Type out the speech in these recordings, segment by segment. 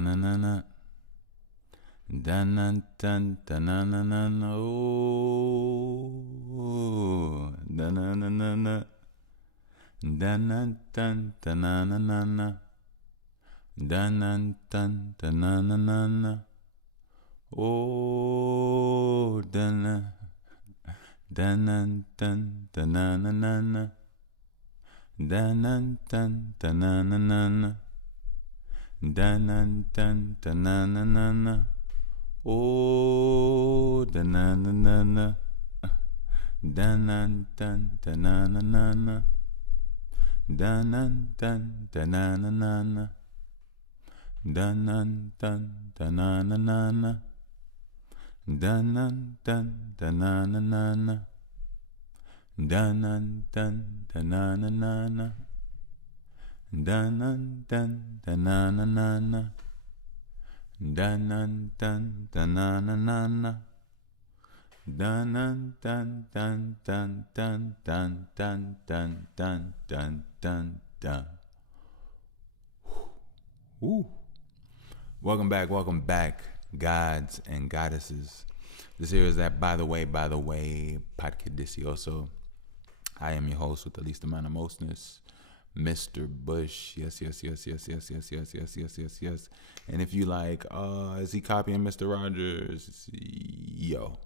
na na na. Dun dun dun dun na na na na. Oh, dun na na na na. Dun dun dun dun na na na na. Dun dun dun dun na na na na. Oh, dun dun dun dun dun na na na na. Dun dun dun dun na na na na. Dun dun dun dun na na na na. Oh, dun na na na na. Dun dun dun dun na na na na. Dun dun dun dun na na na na. Dun dun dun dun na na na na. Dun dun dun dun na na na na. Dun dun dun dun na na na na. Dun dun dun dun na na na na. Dun dun dun dun na na na na. Dun dun dun dun dun dun dun dun dun dun dun dun dun. Woo. Welcome back, gods and goddesses. This here is that by the way, Podcadicioso. I am your host with the least amount of mostness, Mr. Bush. Yes. And if you like, is he copying Mr. Rogers? Yo.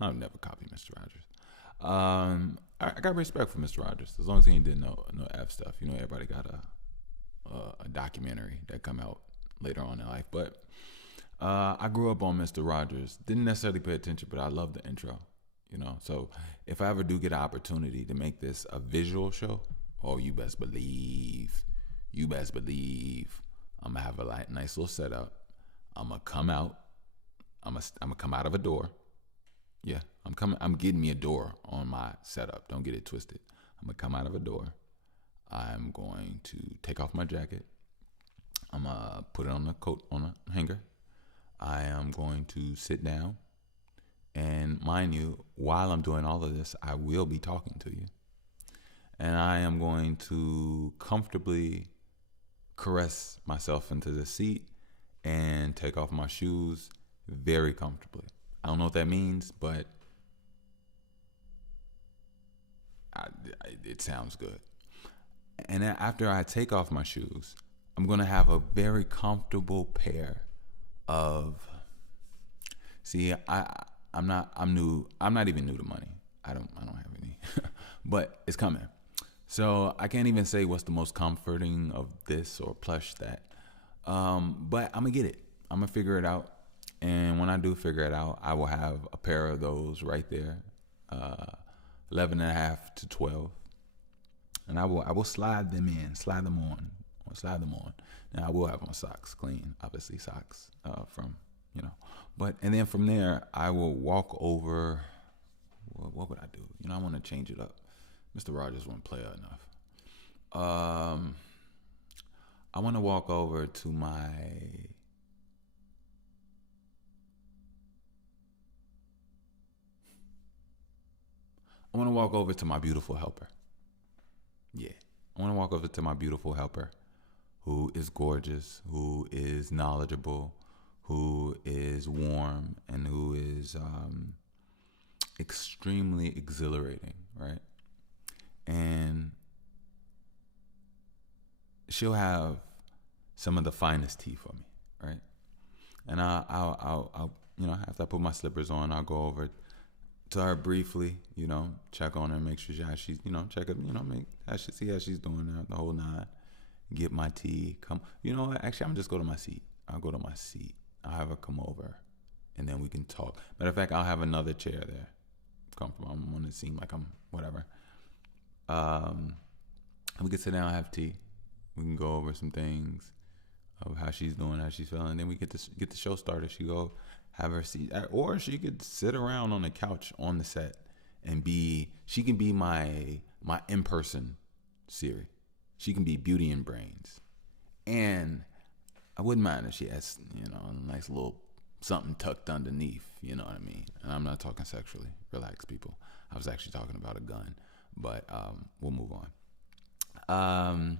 I've never copied Mr. Rogers. I got respect for Mr. Rogers as long as he ain't did no F stuff. You know, everybody got a documentary that come out later on in life. But I grew up on Mr. Rogers. Didn't necessarily pay attention, but I love the intro. You know, so if I ever do get an opportunity to make this a visual show, oh, you best believe, I'm gonna have a nice little setup. I'm gonna come out. I'm gonna come out of a door. Yeah, I'm getting me a door on my setup. Don't get it twisted. I'm gonna come out of a door. I'm going to take off my jacket. I'm gonna put it on the coat on a hanger. I am going to sit down. And mind you, while I'm doing all of this, I will be talking to you. And I am going to comfortably caress myself into the seat and take off my shoes very comfortably. I don't know what that means, but it sounds good. And after I take off my shoes, I'm going to have a very comfortable pair of... See, I'm not even new to money. I don't have any, but it's coming. So I can't even say what's the most comforting of this or plush that. But I'm gonna get it. I'm gonna figure it out. And when I do figure it out, I will have a pair of those right there, 11 and a half to 12. And I will slide them on. Now I will have my socks clean, obviously socks from, you know. But, and then from there, I will walk over. What would I do? You know, I want to change it up. Mr. Rogers wasn't player enough. I want to walk over to my... I want to walk over to my beautiful helper. Yeah. I want to walk over to my beautiful helper, who is gorgeous, who is knowledgeable, who is warm, and who is extremely exhilarating, right? And she'll have some of the finest tea for me, right? And I'll you know, after I put my slippers on, I'll go over to her briefly, you know, check on her, make sure she's, you know, check it, you know, see how she's doing the whole nine. Get my tea, come, you know what? Actually, I'm just go to my seat. I'll go to my seat. I'll have her come over, and then we can talk. Matter of fact, I'll have another chair there. Comfortable. I want to seem like I'm whatever. And we can sit down and have tea. We can go over some things of how she's doing, how she's feeling. Then we get the show started. She go have her seat, or she could sit around on the couch on the set and she can be my in-person Siri. She can be Beauty and Brains, and I wouldn't mind if she has, you know, a nice little something tucked underneath, you know what I mean? And I'm not talking sexually. Relax, people. I was actually talking about a gun, but we'll move on.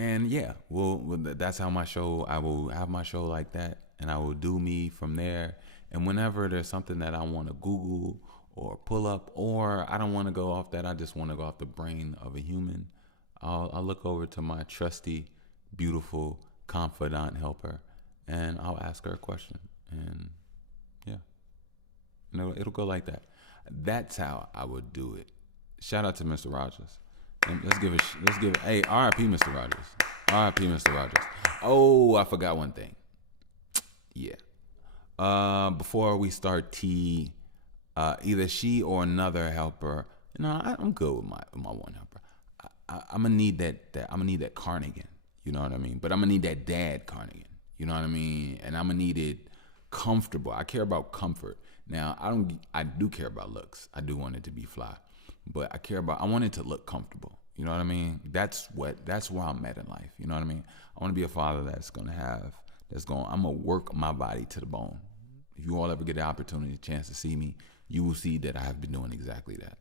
And yeah, that's how my show. I will have my show like that, and I will do me from there. And whenever there's something that I want to Google or pull up, or I don't want to go off that, I just want to go off the brain of a human. I'll look over to my trusty, beautiful confidant helper, and I'll ask her a question. And yeah, it'll go like that. That's how I would do it. Shout out to Mr. Rogers. And hey, R.I.P. Mr. Rogers. R.I.P. Mr. Rogers. Oh, I forgot one thing. Yeah. Before we start tea, either she or another helper. I'm good with my one helper. I'm gonna need that. I'm gonna need that cardigan. You know what I mean? But I'm gonna need that dad cardigan. You know what I mean? And I'm gonna need it comfortable. I care about comfort. Now I do care about looks. I do want it to be fly, but I want it to look comfortable. You know what I mean? That's where I'm at in life. You know what I mean? I want to be a father I'm gonna work my body to the bone. If you all ever get the opportunity, chance to see me, you will see that I have been doing exactly that.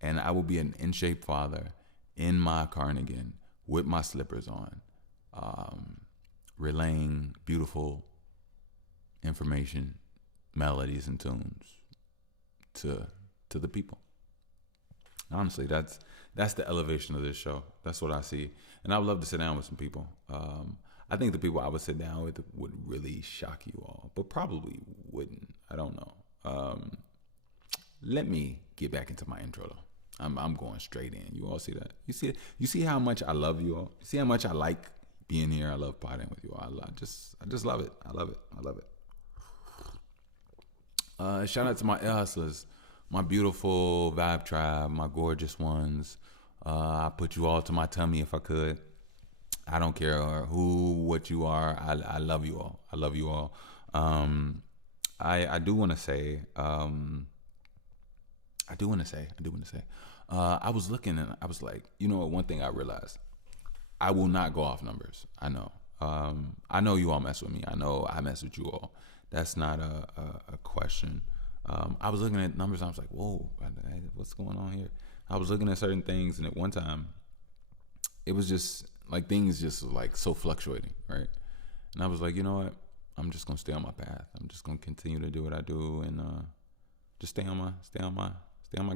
And I will be an in shape father in my cardigan with my slippers on, relaying beautiful information, melodies, and tunes to the people. Honestly, that's the elevation of this show. That's what I see, and I would love to sit down with some people. I think the people I would sit down with would really shock you all, but probably wouldn't. I don't know. Let me get back into my intro though. I'm going straight in. You all see that? You see how much I love you all. You see how much I like being here. I love potting with you all. I just love it. I love it. Shout out to my air hustlers, my beautiful vibe tribe, my gorgeous ones. I put you all to my tummy if I could. I don't care what you are. I love you all. I love you all. I do want to say. I was looking and I was like, one thing I realized, I will not go off numbers. I know. I know you all mess with me. I know I mess with you all. That's not a question. I was looking at numbers and I was like, whoa, what's going on here? I was looking at certain things, and at one time, it was just like things just like so fluctuating, right? And I was like, you know what? I'm just gonna stay on my path. I'm just gonna continue to do what I do and just stay on my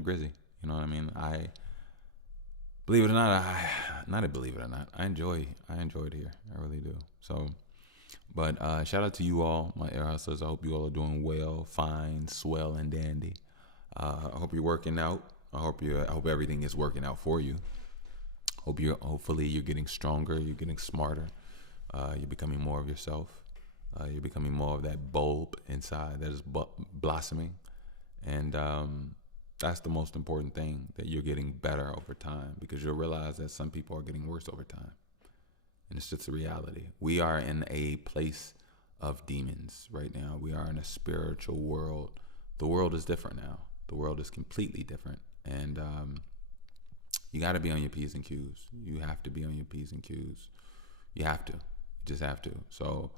grizzy. You know what I mean? I believe it or not, I enjoy it here. I really do. So, but shout out to you all, my air hustlers. I hope you all are doing well, fine, swell, and dandy. I hope you're working out. I hope everything is working out for you. Hopefully you're getting stronger. You're getting smarter. You're becoming more of yourself. You're becoming more of that bulb inside that is blossoming, and that's the most important thing, that you're getting better over time, because you'll realize that some people are getting worse over time. And it's just a reality. We are in a place of demons right now. We are in a spiritual world. The world is different now. The world is completely different. And you got to be on your P's and Q's. You have to be on your P's and Q's. You have to. You just have to. So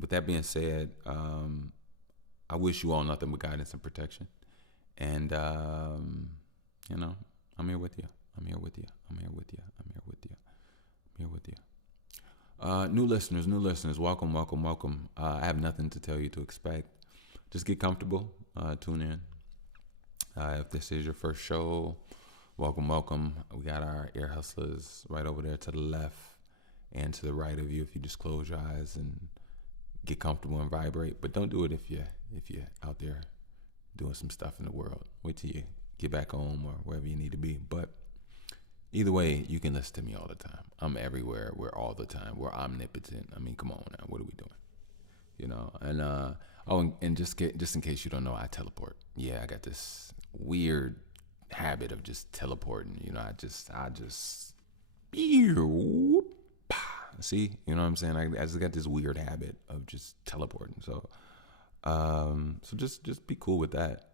with that being said, I wish you all nothing but guidance and protection. And, I'm here with you. I'm here with you. New listeners, welcome. I have nothing to tell you to expect. Just get comfortable. Tune in. If this is your first show, welcome. We got our ear hustlers right over there to the left and to the right of you. If you just close your eyes and get comfortable and vibrate, but don't do it if you're out there doing some stuff in the world. Wait till you get back home or wherever you need to be. But either way, you can listen to me all the time. I'm everywhere. We're all the time. We're omnipotent. I mean, come on now. What are we doing? And just in case you don't know, I teleport. Yeah, I got this weird habit of just teleporting. I just see, you know what I'm saying? I just got this weird habit of just teleporting. So just be cool with that.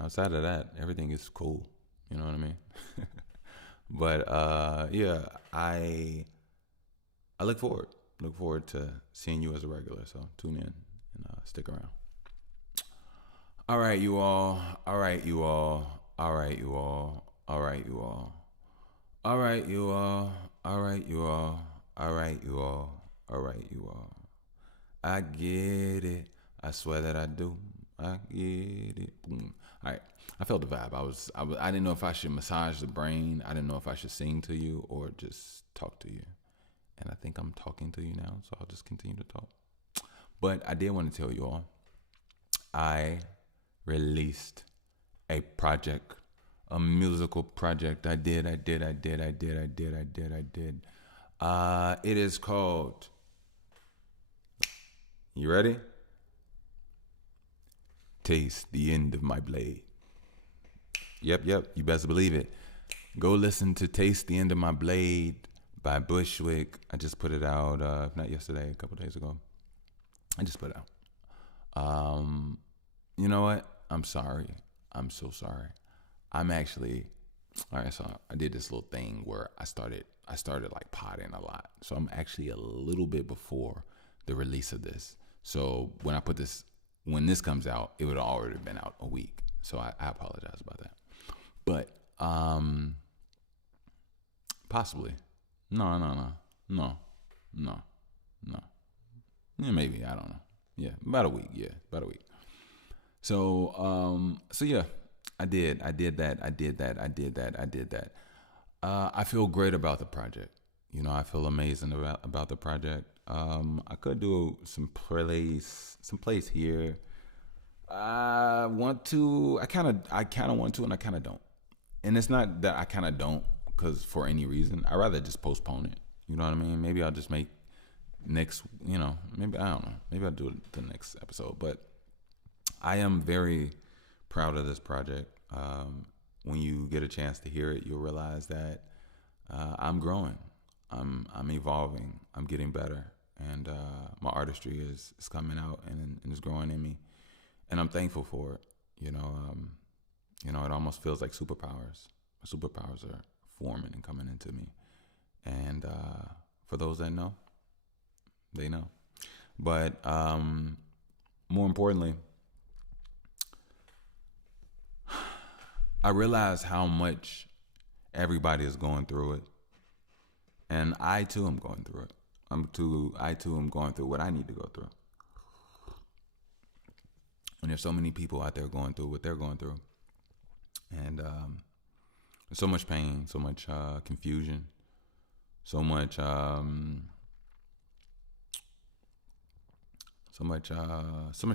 Outside of that, everything is cool. You know what I mean? But I look forward to seeing you as a regular. So tune in and stick around. All right, you all. All right, you all. All right, you all. All right, you all. I get it. I swear that I do. I get it. Boom. All right. I felt the vibe. I didn't know if I should massage the brain. I didn't know if I should sing to you or just talk to you. And I think I'm talking to you now, so I'll just continue to talk. But I did want to tell you all, I released a project, a musical project. I did. It is called, you ready? Taste the End of My Blade. Yep, you best believe it. Go listen to Taste the End of My Blade by Bushwick. I just put it out, not yesterday, a couple days ago. I just put it out. You know what? I'm sorry. I'm so sorry. I'm actually, all right, so I did this little thing where I started like potting a lot. So I'm actually a little bit before the release of this. So when this comes out, it would have already been out a week. So I apologize about that. But possibly. No. Yeah, maybe, I don't know. Yeah, about a week. So yeah, I did that. I feel great about the project. You know, I feel amazing about the project. I could do some place here. I kind of want to, and I kind of don't. And it's not that I kind of don't, because for any reason, I'd rather just postpone it. You know what I mean? Maybe I'll just make maybe, I don't know. Maybe I'll do it the next episode. But I am very proud of this project. When you get a chance to hear it, you'll realize that I'm growing. I'm evolving. I'm getting better. And my artistry is coming out and is growing in me. And I'm thankful for it. It almost feels like superpowers. My superpowers are forming and coming into me. And for those that know, they know. But more importantly, I realize how much everybody is going through it. And I too am going through it. I too am going through what I need to go through. And there's so many people out there going through what they're going through. And there's so much pain, so much confusion, so much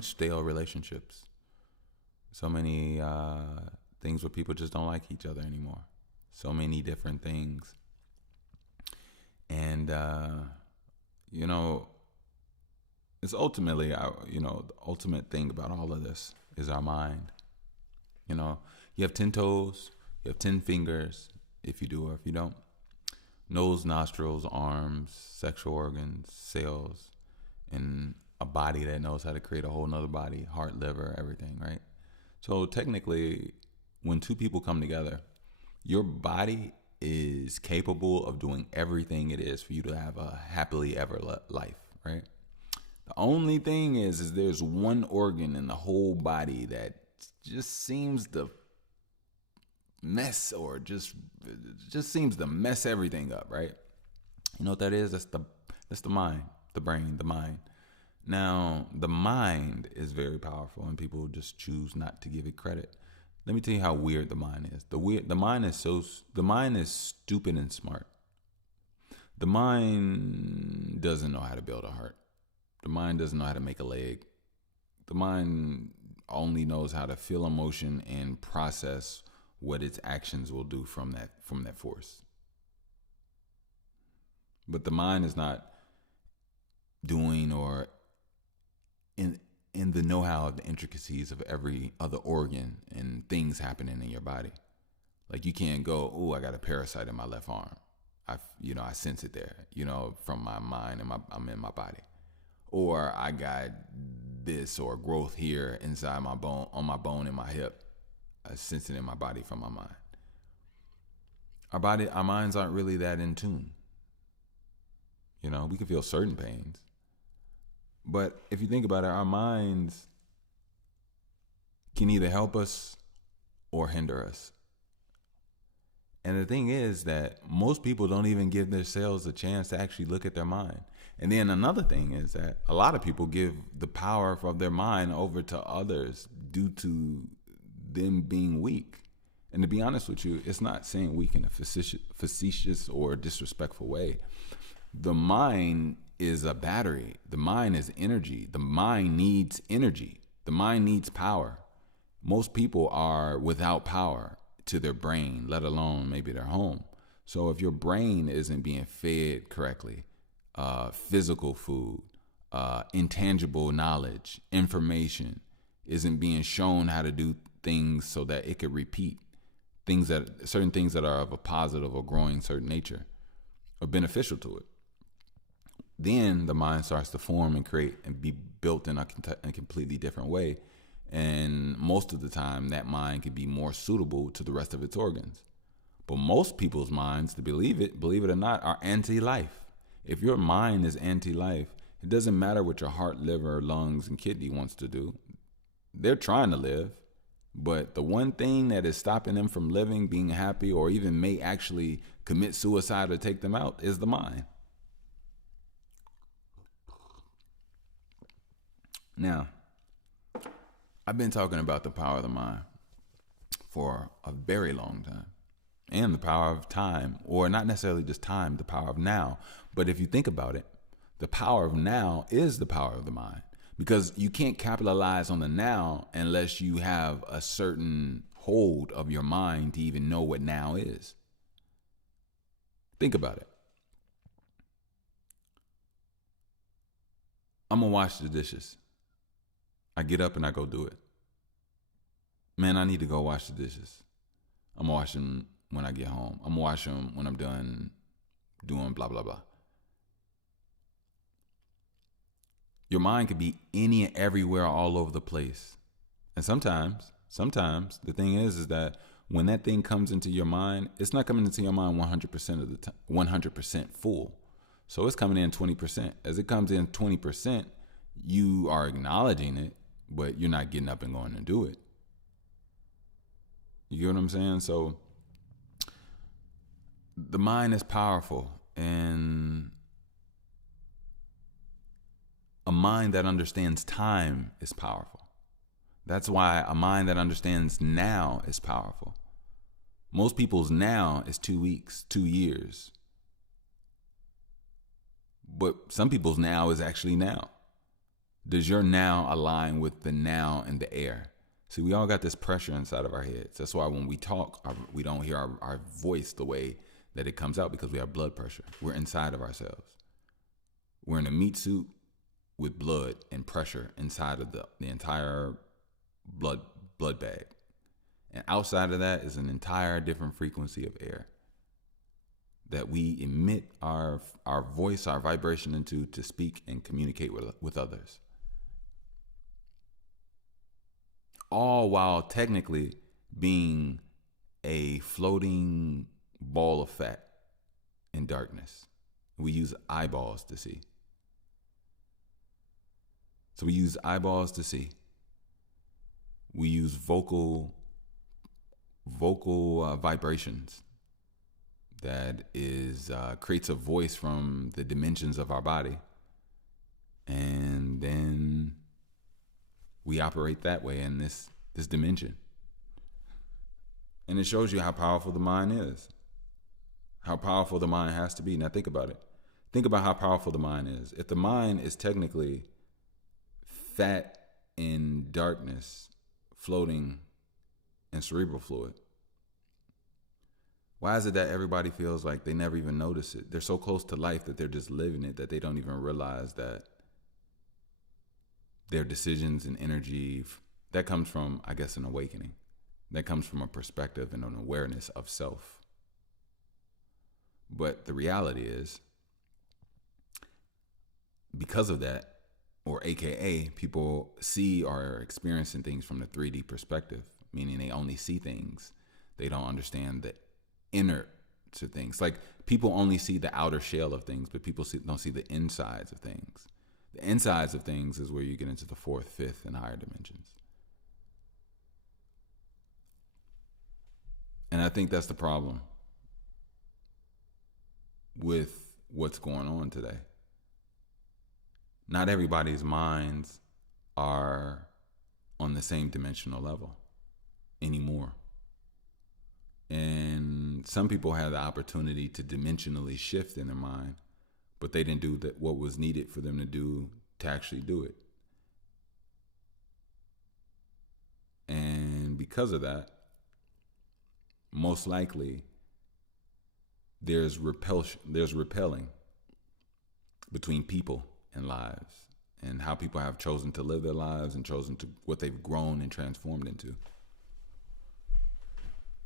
stale relationships, so many things where people just don't like each other anymore. So many different things. And it's ultimately, the ultimate thing about all of this is our mind. You have 10 toes, you have 10 fingers, if you do or if you don't. Nose, nostrils, arms, sexual organs, cells, and a body that knows how to create a whole nother body, heart, liver, everything, right? So technically, when two people come together, your body is capable of doing everything it is for you to have a happily ever life, right? The only thing is there's one organ in the whole body that just seems to mess or just seems to mess everything up, right? You know what that is? That's the mind, the brain, the mind. Now, the mind is very powerful, and people just choose not to give it credit. Let me tell you how weird the mind is. The mind is stupid and smart. The mind doesn't know how to build a heart. The mind doesn't know how to make a leg. The mind only knows how to feel emotion and process what its actions will do from that force. But the mind is not doing or in the know-how of the intricacies of every other organ and things happening in your body. Like, you can't go, oh, I got a parasite in my left arm. I sense it there, from my mind and I'm in my body. Or I got this or growth here inside my bone, on my bone in my hip. I sense it in my body from my mind. Our minds aren't really that in tune. We can feel certain pains. But if you think about it, our minds can either help us or hinder us. And the thing is that most people don't even give themselves a chance to actually look at their mind. And then another thing is that a lot of people give the power of their mind over to others due to them being weak. And to be honest with you, it's not saying weak in a facetious or disrespectful way. The mind is a battery. The mind is energy. The mind needs energy. The mind needs power. Most people are without power to their brain, let alone maybe their home. So if your brain isn't being fed correctly, physical food, intangible knowledge, information isn't being shown how to do things so that it could repeat certain things that are of a positive or growing certain nature or beneficial to it, then the mind starts to form and create and be built in a completely different way. And most of the time, that mind can be more suitable to the rest of its organs. But most people's minds, to believe it or not, are anti-life. If your mind is anti-life, it doesn't matter what your heart, liver, lungs, and kidney wants to do. They're trying to live. But the one thing that is stopping them from living, being happy, or even may actually commit suicide or take them out is the mind. Now, I've been talking about the power of the mind for a very long time, and the power of time, or not necessarily just time, the power of now. But if you think about it, the power of now is the power of the mind, because you can't capitalize on the now unless you have a certain hold of your mind to even know what now is. Think about it. I'm going to wash the dishes. I get up and I go do it. Man, I need to go wash the dishes. I'm going to wash them when I get home. I'm going to wash them when I'm done doing blah, blah, blah. Your mind could be any and everywhere all over the place. And sometimes the thing is that when that thing comes into your mind, it's not coming into your mind 100% of the time, 100% full. So it's coming in 20%. As it comes in 20%, you are acknowledging it, but you're not getting up and going to do it. You get what I'm saying? So the mind is powerful, and a mind that understands time is powerful. That's why a mind that understands now is powerful. Most people's now is 2 weeks, 2 years. But some people's now is actually now. Does your now align with the now in the air? See, we all got this pressure inside of our heads. That's why when we talk, we don't hear our voice the way that it comes out, because we have blood pressure. We're inside of ourselves. We're in a meat suit with blood and pressure inside of the entire blood bag. And outside of that is an entire different frequency of air that we emit our voice, our vibration into to speak and communicate with others. All while technically being a floating ball of fat in darkness. We use eyeballs to see. So we use eyeballs to see. We use vocal vibrations that is creates a voice from the dimensions of our body, and then we operate that way in this dimension. And it shows you how powerful the mind is, how powerful the mind has to be. Now think about it. Think about how powerful the mind is. If the mind is technically fat in darkness, floating in cerebral fluid, why is it that everybody feels like they never even notice it? They're so close to life that they're just living it that they don't even realize that their decisions and energy, that comes from, I guess, an awakening. That comes from a perspective and an awareness of self. But the reality is, because of that, or AKA, people see or are experiencing things from the 3D perspective, meaning they only see things. They don't understand the inner to things. Like, people only see the outer shell of things, but people don't see the insides of things. The insides of things is where you get into the 4th, 5th, and higher dimensions. And I think that's the problem. with what's going on today. Not everybody's minds are on the same dimensional level anymore. And some people have the opportunity to dimensionally shift in their mind, but they didn't do what was needed for them to do to actually do it. And because of that, most likely there's repelling between people and lives, and how people have chosen to live their lives and chosen to what they've grown and transformed into.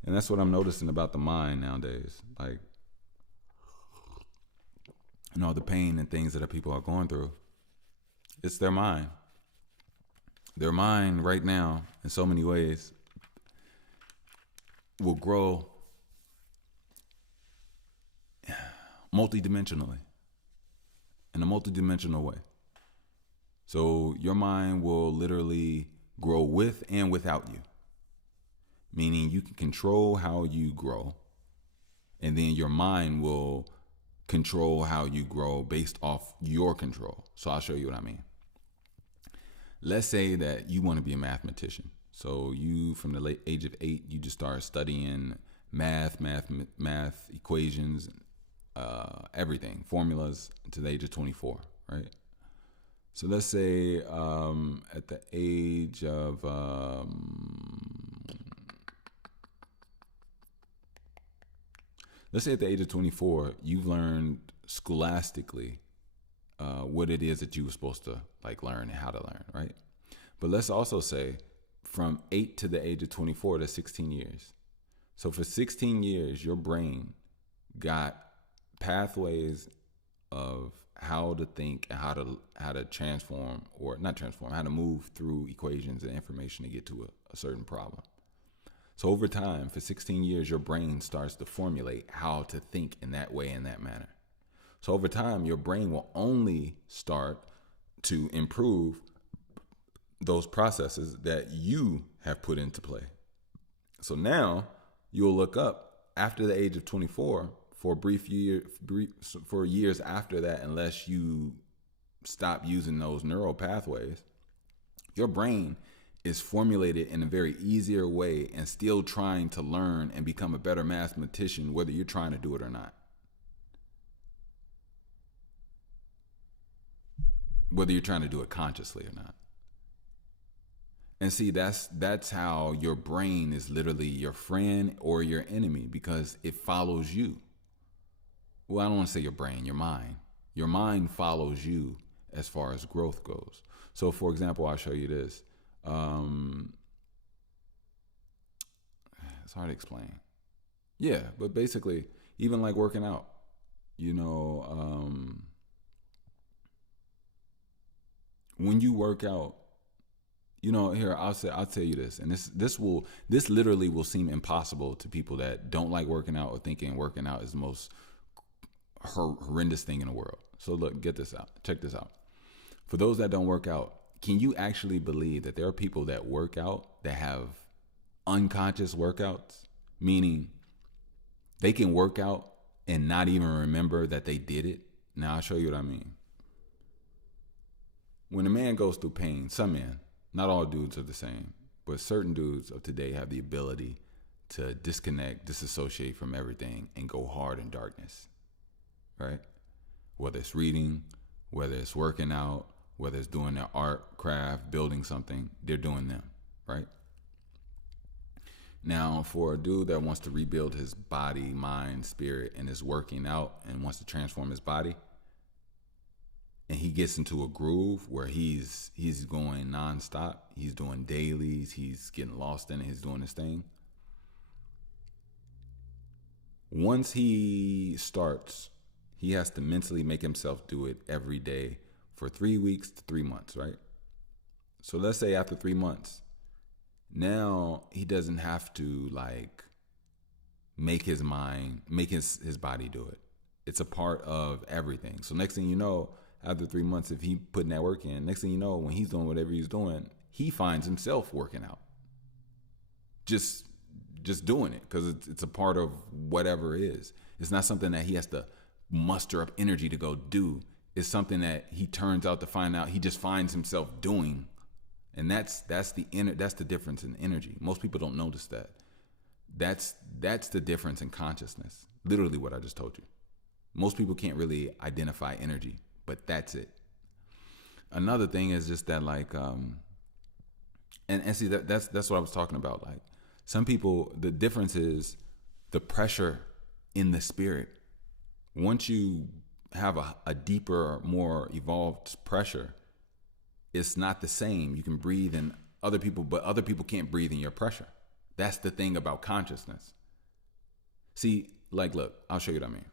And that's what I'm noticing about the mind nowadays. Like, the pain and things that people are going through, it's their mind. Their mind right now, in so many ways, will grow multidimensionally, in a multidimensional way. So your mind will literally grow with and without you, meaning you can control how you grow, and then your mind will control how you grow based off your control. So I'll show you what I mean. Let's say that you want to be a mathematician. So you, from the late age of 8, you just start studying math equations, everything, formulas, to the age of 24, right? So let's say at the age of let's say at the age of 24, you've learned scholastically what it is that you were supposed to learn and how to learn, right? But let's also say from 8 to the age of 24, that's 16 years. So for 16 years, your brain got pathways of how to think and how to transform, or not transform, how to move through equations and information to get to a certain problem. So over time, for 16 years, your brain starts to formulate how to think in that way, in that manner. So over time, your brain will only start to improve those processes that you have put into play. So now you'll look up after the age of 24 for for years after that, unless you stop using those neural pathways, your brain is formulated in a very easier way and still trying to learn and become a better mathematician, whether you're trying to do it or not. Whether you're trying to do it consciously or not. And see, that's how your brain is literally your friend or your enemy, because it follows you. Well, I don't want to say your brain, your mind. Your mind follows you as far as growth goes. So, for example, I'll show you this. It's hard to explain. Yeah, but basically, even like working out, when you work out, here, I'll tell you this, and this literally will seem impossible to people that don't like working out or thinking working out is the most horrendous thing in the world. So look, get this out. Check this out. For those that don't work out, can you actually believe that there are people that work out that have unconscious workouts? Meaning they can work out and not even remember that they did it. Now I'll show you what I mean. When a man goes through pain, some men, not all dudes are the same, but certain dudes of today have the ability to disconnect, disassociate from everything and go hard in darkness, right? Whether it's reading, whether it's working out, whether it's doing their art, craft, building something, they're doing them, right? Now, for a dude that wants to rebuild his body, mind, spirit, and is working out and wants to transform his body, and he gets into a groove where he's going nonstop, he's doing dailies, he's getting lost in it, he's doing his thing. Once he starts, he has to mentally make himself do it every day for 3 weeks to 3 months, right? So let's say after 3 months, now he doesn't have to make his body do it. It's a part of everything. So next thing you know, after 3 months, if he putting that work in, next thing you know, when he's doing whatever he's doing, he finds himself working out. Just doing it, because it's a part of whatever it is. It's not something that he has to muster up energy to go do. It's something that he turns out to find out he just finds himself doing. And that's the difference in energy. Most people don't notice that. That's the difference in consciousness. Literally what I just told you. Most people can't really identify energy, but that's it. Another thing is just that like and see that's what I was talking about. Like some people, the difference is the pressure in the spirit. Once you have a deeper, more evolved pressure, it's not the same. You can breathe in other people, but other people can't breathe in your pressure. That's the thing about consciousness. See, like, look, I'll show you what I mean.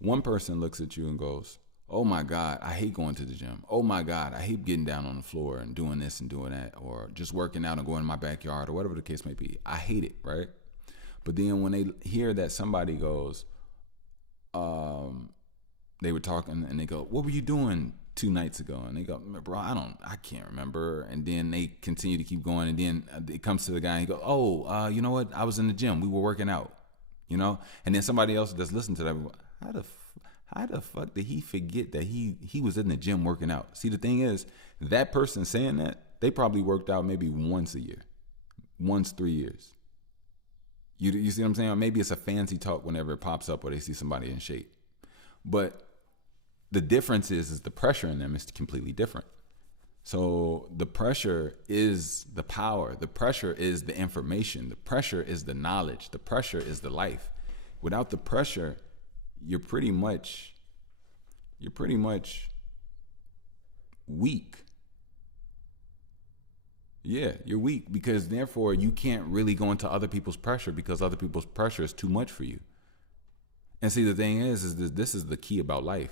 One person looks at you and goes, oh my God, I hate going to the gym. Oh my God, I hate getting down on the floor and doing this and doing that, or just working out and going in my backyard or whatever the case may be. I hate it, right? But then when they hear that somebody goes, they were talking and they go, what were you doing 2 nights ago? And they go, bro, I can't remember. And then they continue to keep going. And then it comes to the guy and he goes, oh, you know what? I was in the gym. We were working out, you know? And then somebody else that's listening to that, how the fuck did he forget that he was in the gym working out? See, the thing is, that person saying that, they probably worked out maybe once a year, once 3 years. You see what I'm saying? Or maybe it's a fancy talk whenever it pops up or they see somebody in shape. But the difference is the pressure in them is completely different. So the pressure is the power. The pressure is the information. The pressure is the knowledge. The pressure is the life. Without the pressure, you're pretty much weak. Yeah, you're weak because therefore you can't really go into other people's pressure because other people's pressure is too much for you. And see, the thing is this is the key about life.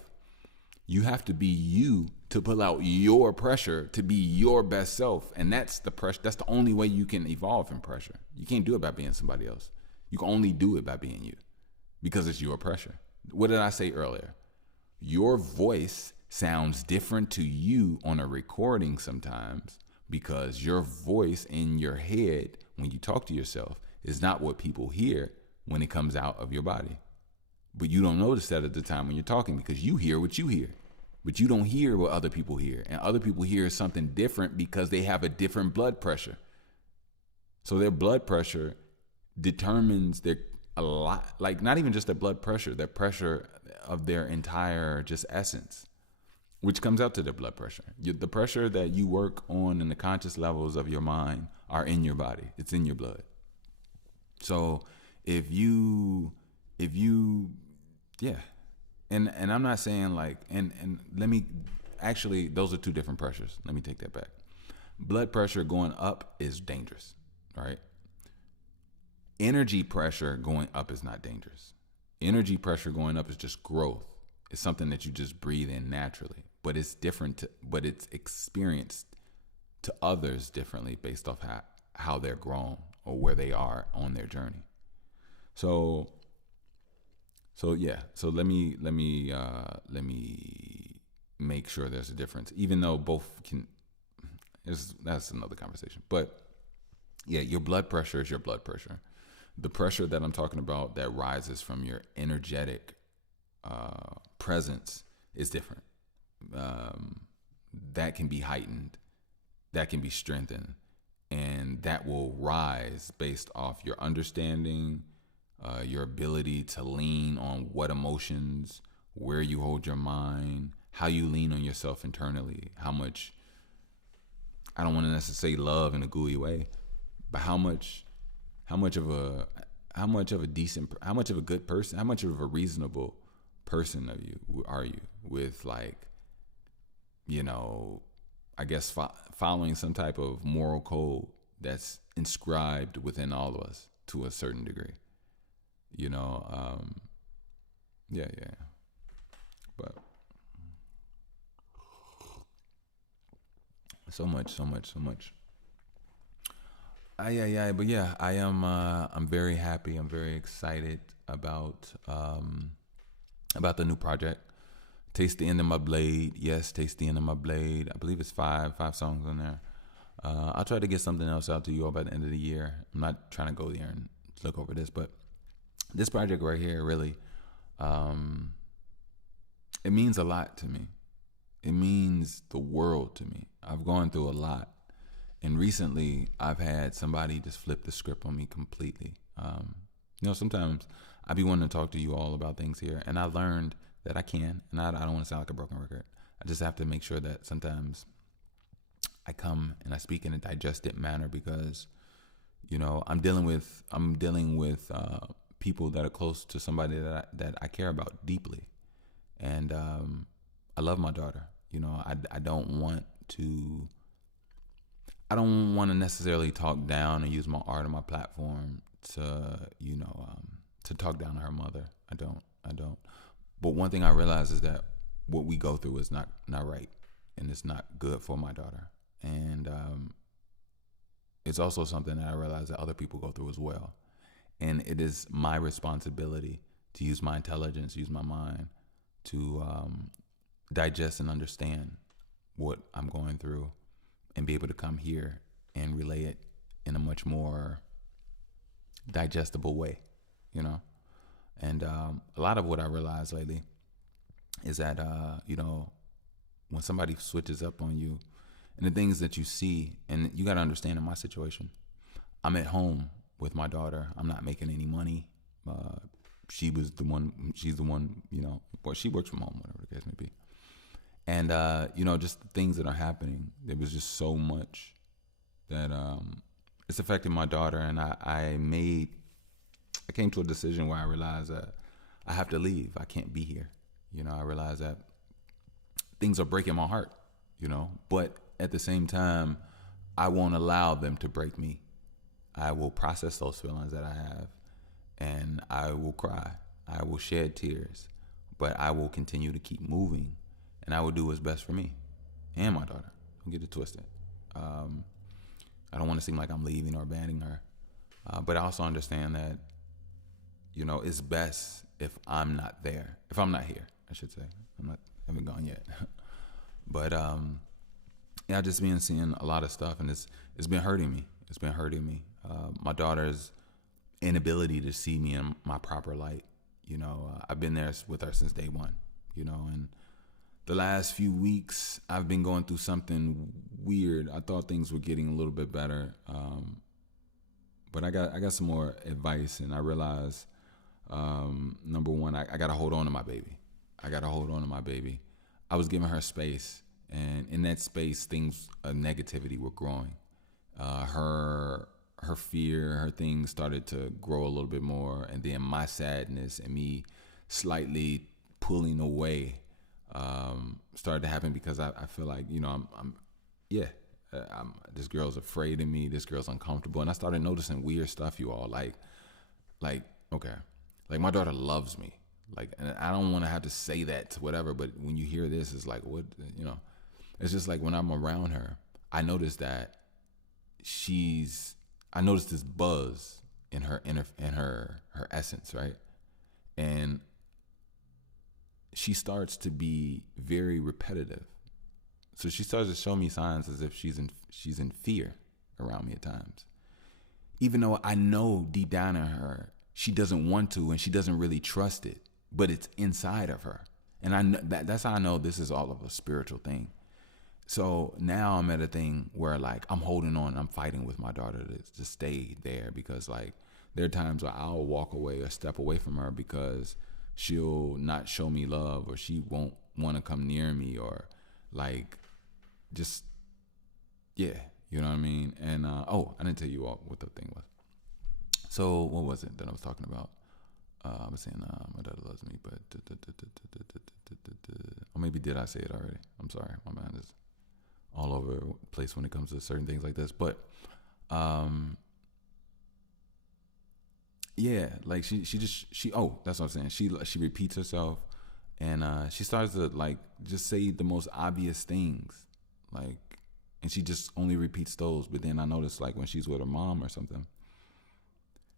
You have to be you to pull out your pressure to be your best self. And that's the pressure. That's the only way you can evolve in pressure. You can't do it by being somebody else. You can only do it by being you because it's your pressure. What did I say earlier? Your voice sounds different to you on a recording sometimes because your voice in your head, when you talk to yourself, is not what people hear when it comes out of your body. But you don't notice that at the time when you're talking because you hear what you hear. But you don't hear what other people hear. And other people hear something different because they have a different blood pressure. So their blood pressure determines a lot, like not even just their blood pressure, their pressure of their entire just essence, which comes out to their blood pressure. The pressure that you work on in the conscious levels of your mind are in your body. It's in your blood. So if you yeah. And I'm not saying like, and let me, actually, those are two different pressures. Let me take that back. Blood pressure going up is dangerous, right? Energy pressure going up is not dangerous. Energy pressure going up is just growth. It's something that you just breathe in naturally, but it's different, but it's experienced to others differently based off how they're grown or where they are on their journey. So yeah. So let me make sure there's a difference, even though both can. That's another conversation. But yeah, your blood pressure is your blood pressure. The pressure that I'm talking about that rises from your energetic presence is different. That can be heightened, that can be strengthened, and that will rise based off your understanding. Your ability to lean on what emotions, where you hold your mind, how you lean on yourself internally, how much, I don't want to necessarily say love in a gooey way, but how much of a good person, how much of a reasonable person are you with, like, you know, I guess following some type of moral code that's inscribed within all of us to a certain degree. You know, yeah. But so much. But yeah, I am. I'm very happy. I'm very excited about the new project. Taste the End of My Blade. Yes, Taste the End of My Blade. I believe it's five songs on there. I'll try to get something else out to you all by the end of the year. I'm not trying to go there and look over this, but this project right here really Um, it means a lot to me. It means the world to me. I've gone through a lot. And recently, I've had somebody just flip the script on me completely. Sometimes I be wanting to talk to you all about things here, and I learned that I can, and I don't want to sound like a broken record. I just have to make sure that sometimes I come and I speak in a digested manner because, I'm dealing with people that are close to somebody that I care about deeply, and I love my daughter. I don't want to. I don't want to necessarily talk down and use my art and my platform to, to talk down to her mother. I don't. But one thing I realize is that what we go through is not right, and it's not good for my daughter. And it's also something that I realize that other people go through as well. And it is my responsibility to use my intelligence, use my mind to digest and understand what I'm going through, and be able to come here and relay it in a much more digestible way, And a lot of what I realized lately is that, when somebody switches up on you and the things that you see, and you got to understand in my situation, I'm at home with my daughter. I'm not making any money. She's the one, she works from home, whatever the case may be. And, just the things that are happening, there was just so much that it's affecting my daughter. And I came to a decision where I realized that I have to leave. I can't be here. I realized that things are breaking my heart, but at the same time, I won't allow them to break me. I will process those feelings that I have, and I will cry. I will shed tears, but I will continue to keep moving. And I will do what's best for me and my daughter. Don't get it twisted. I don't want to seem like I'm leaving or abandoning her. But I also understand that, it's best if I'm not there. If I'm not here, I should say. I haven't gone yet. But I've just been seeing a lot of stuff, and it's been hurting me. It's been hurting me. My daughter's inability to see me in my proper light. I've been there with her since day one, and the last few weeks, I've been going through something weird. I thought things were getting a little bit better, but I got some more advice, and I realized, number one, I got to hold on to my baby. I was giving her space, and in that space, things of negativity were growing. Her fear, her things started to grow a little bit more, and then my sadness and me slightly pulling away started to happen because I feel like, this girl's afraid of me. This girl's uncomfortable. And I started noticing weird stuff, you all. Like, okay. Like, my daughter loves me. Like, and I don't want to have to say that to whatever, but when you hear this, it's like, what, it's just like when I'm around her, I notice that I noticed this buzz in her essence, right? And she starts to be very repetitive. So she starts to show me signs as if she's in fear around me at times. Even though I know deep down in her, she doesn't want to, and she doesn't really trust it, but it's inside of her. And I know that's how I know this is all of a spiritual thing. So now I'm at a thing where, like, I'm holding on, I'm fighting with my daughter to stay there, because, like, there are times where I'll walk away or step away from her because she'll not show me love, or she won't want to come near me, or like, just, yeah, you know what I mean? And, I didn't tell you all what the thing was. So what was it that I was talking about? I was saying, my daughter loves me, but, or maybe did I say it already? I'm sorry. My mind is all over the place when it comes to certain things like this. But, yeah, like she that's what I'm saying. She repeats herself, and she starts to, like, just say the most obvious things, like, and she just only repeats those. But then I notice, like, when she's with her mom or something,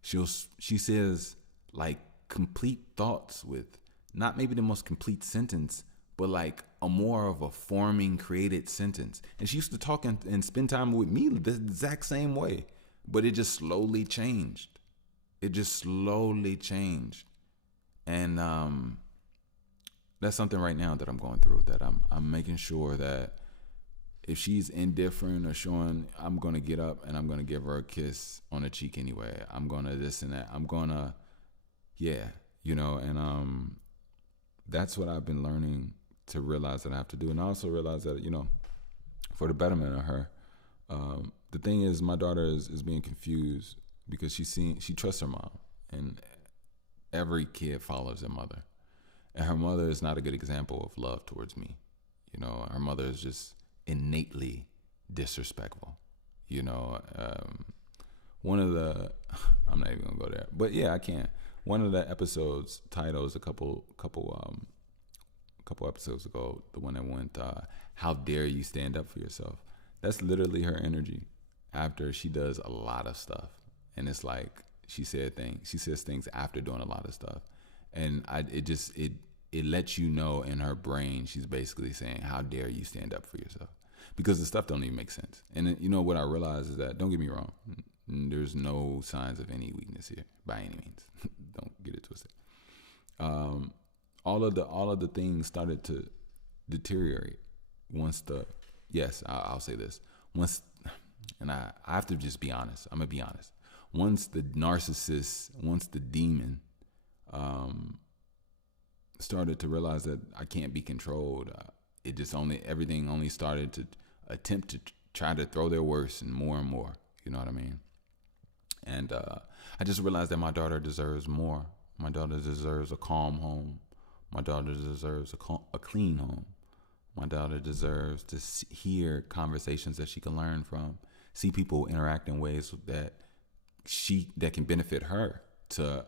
she says, like, complete thoughts with not maybe the most complete sentence, but like a more of a forming, created sentence. And she used to talk and spend time with me the exact same way, but it just slowly changed. And that's something right now that I'm going through, that I'm making sure that if she's indifferent or showing, I'm going to get up and I'm going to give her a kiss on the cheek anyway. I'm going to this and that. I'm going to, yeah, and that's what I've been learning to realize that I have to do. And I also realize that, for the betterment of her, the thing is, my daughter is being confused because she trusts her mom, and every kid follows their mother. And her mother is not a good example of love towards me. Her mother is just innately disrespectful. One of the, I'm not even gonna go there, but yeah, I can. One of the episodes titles a couple episodes ago, the one that went, "How dare you stand up for yourself?" That's literally her energy after she does a lot of stuff, and it's like she says things after doing a lot of stuff, and it lets you know in her brain she's basically saying, "How dare you stand up for yourself?" Because the stuff don't even make sense. And what I realize is that, don't get me wrong, there's no signs of any weakness here by any means. Don't get it twisted. All of the things started to deteriorate once I'll say this, once, and I have to just be honest. I'm gonna be honest. Once the narcissist, once the demon, started to realize that I can't be controlled, everything only started to attempt to try to throw their worst and more. You know what I mean? And I just realized that my daughter deserves more. My daughter deserves a calm home. My daughter deserves a clean home. My daughter deserves to hear conversations that she can learn from, see people interact in ways that can benefit her, to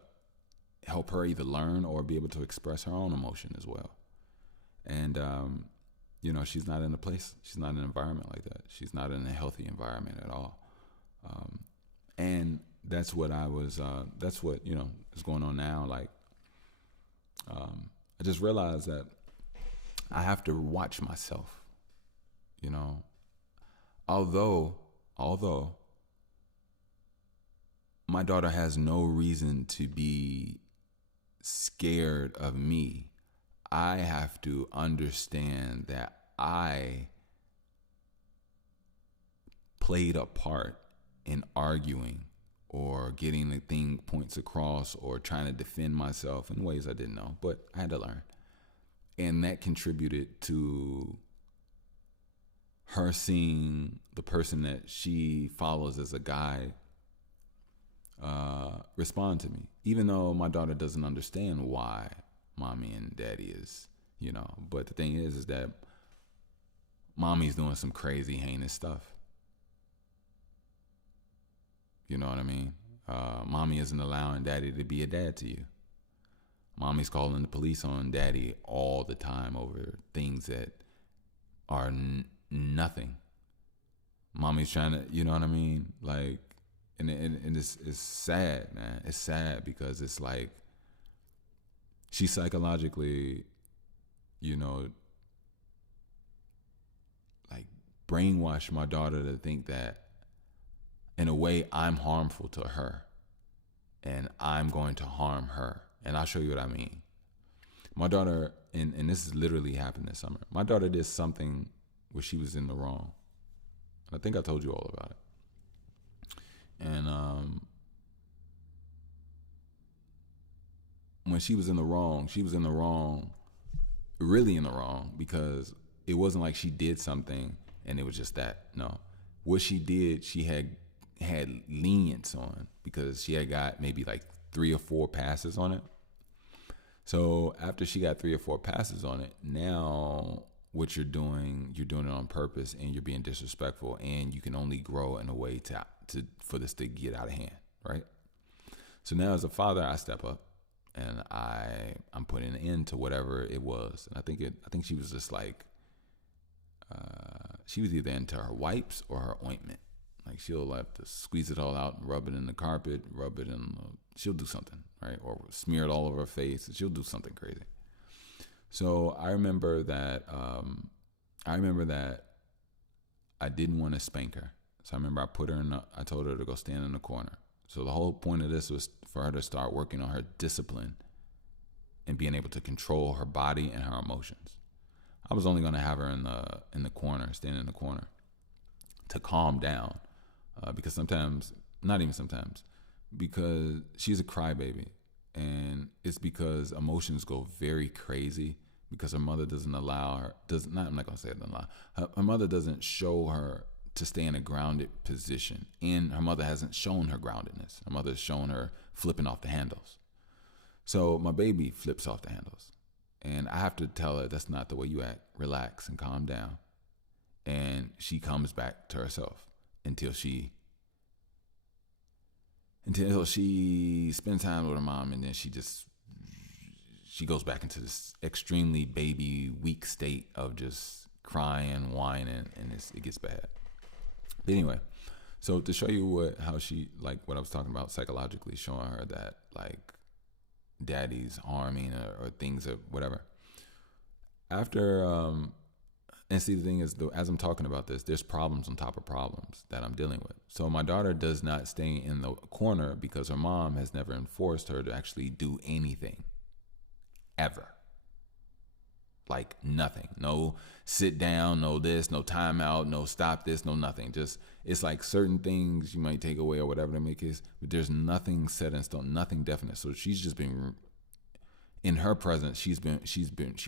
help her either learn or be able to express her own emotion as well. And she's not in she's not in an environment like that. She's not in a healthy environment at all. And that's what that's what is going on now. Like, I just realized that I have to watch myself, although my daughter has no reason to be scared of me. I have to understand that I played a part in arguing or getting the points across or trying to defend myself in ways I didn't know, but I had to learn. And that contributed to her seeing the person that she follows as a guide respond to me, even though my daughter doesn't understand why mommy and daddy is, but the thing is that mommy's doing some crazy, heinous stuff. You know what I mean? Mommy isn't allowing daddy to be a dad to you. Mommy's calling the police on daddy all the time over things that are nothing. Mommy's trying to, you know what I mean? Like, and it's sad, man. It's sad because it's like she psychologically, like brainwashed my daughter to think that in a way I'm harmful to her and I'm going to harm her. And I'll show you what I mean. My daughter, and this has literally happened this summer. My daughter did something where she was in the wrong. I think I told you all about it. And when she was in the wrong, really in the wrong, because it wasn't like she did something and it was just that. No. What she did, she had lenience on because she had got maybe like 3 or 4 passes on it. So after she got 3 or 4 passes on it, now what you're doing it on purpose, and you're being disrespectful, and you can only grow in a way for this to get out of hand, right? So now as a father, I step up and I'm putting an end to whatever it was. And I think she was just like, she was either into her wipes or her ointment. Like, she'll have to squeeze it all out and rub it in the carpet, she'll do something, right? Or smear it all over her face. She'll do something crazy. So I remember that I didn't want to spank her. So I remember I told her to go stand in the corner. So the whole point of this was for her to start working on her discipline and being able to control her body and her emotions. I was only going to have her in the corner, stand in the corner, to calm down, because sometimes, not even sometimes, because she's a crybaby, and it's because emotions go very crazy because her mother doesn't allow her. I'm not going to say it doesn't allow. Her mother doesn't show her to stay in a grounded position, and her mother hasn't shown her groundedness. Her mother's shown her flipping off the handles. So my baby flips off the handles, and I have to tell her that's not the way you act. Relax and calm down. And she comes back to herself until she spends time with her mom, and then she goes back into this extremely baby weak state of just crying, whining, and it gets bad. But anyway, so to show you how she, like what I was talking about psychologically, showing her that like daddy's harming or things or whatever. After and see, the thing is, as I'm talking about this, there's problems on top of problems that I'm dealing with. So my daughter does not stay in the corner because her mom has never enforced her to actually do anything, ever. Like nothing. No sit down, no this, no timeout, no stop this, no nothing. Just, it's like certain things you might take away or whatever the make is, but there's nothing set in stone, nothing definite. So she's just been, in her presence, she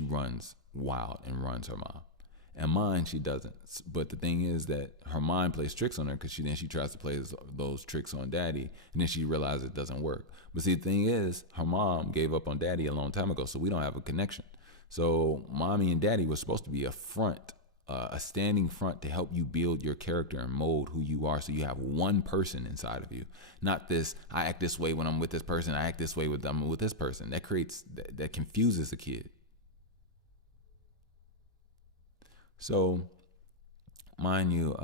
runs wild and runs her mom. And mine, she doesn't. But the thing is that her mind plays tricks on her because she tries to play those tricks on daddy, and then she realizes it doesn't work. But see, the thing is, her mom gave up on daddy a long time ago, so we don't have a connection. So mommy and daddy was supposed to be a front, a standing front to help you build your character and mold who you are, so you have one person inside of you. Not this, I act this way when I'm with this person, I act this way when I'm with this person. That confuses the kid. So, mind you,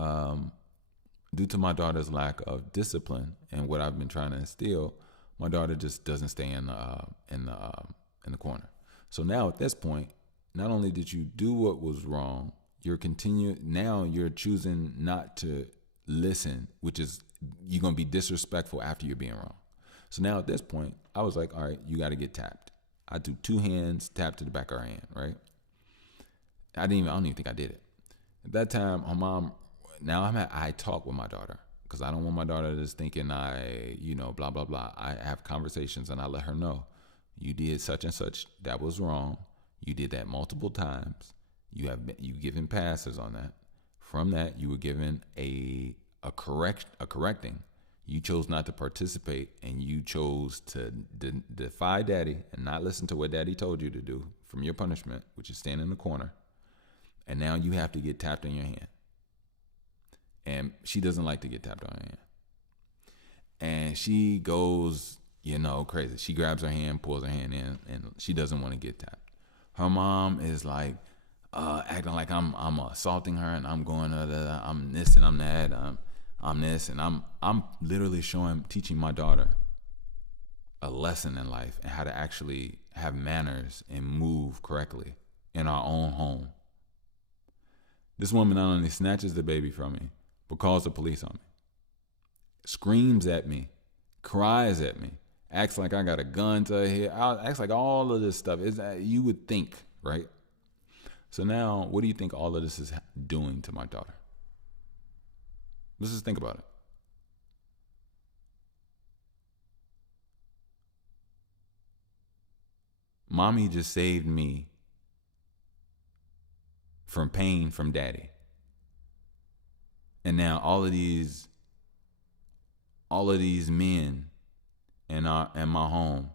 due to my daughter's lack of discipline and what I've been trying to instill, my daughter just doesn't stay in the corner. So now at this point, not only did you do what was wrong, you're choosing not to listen, which is, you're gonna be disrespectful after you're being wrong. So now at this point, I was like, all right, you got to get tapped. I do 2 hands, tap to the back of her hand, right? I don't even think I did it. At that time, her mom, now I talk with my daughter because I don't want my daughter just thinking blah, blah, blah. I have conversations and I let her know, you did such and such. That was wrong. You did that multiple times. You given passes on that. From that, you were given a correcting. You chose not to participate, and you chose to defy daddy and not listen to what daddy told you to do from your punishment, which is stand in the corner. And now you have to get tapped on your hand. And she doesn't like to get tapped on her hand. And she goes, crazy. She grabs her hand, pulls her hand in, and she doesn't want to get tapped. Her mom is like acting like I'm assaulting her, and I'm going I'm this and I'm that. I'm this, and I'm literally teaching my daughter a lesson in life and how to actually have manners and move correctly in our own home. This woman not only snatches the baby from me, but calls the police on me. Screams at me, cries at me, acts like I got a gun to her head, acts like all of this stuff. You would think, right? So now, what do you think all of this is doing to my daughter? Let's just think about it. Mommy just saved me from pain from daddy. And now all of these men in my home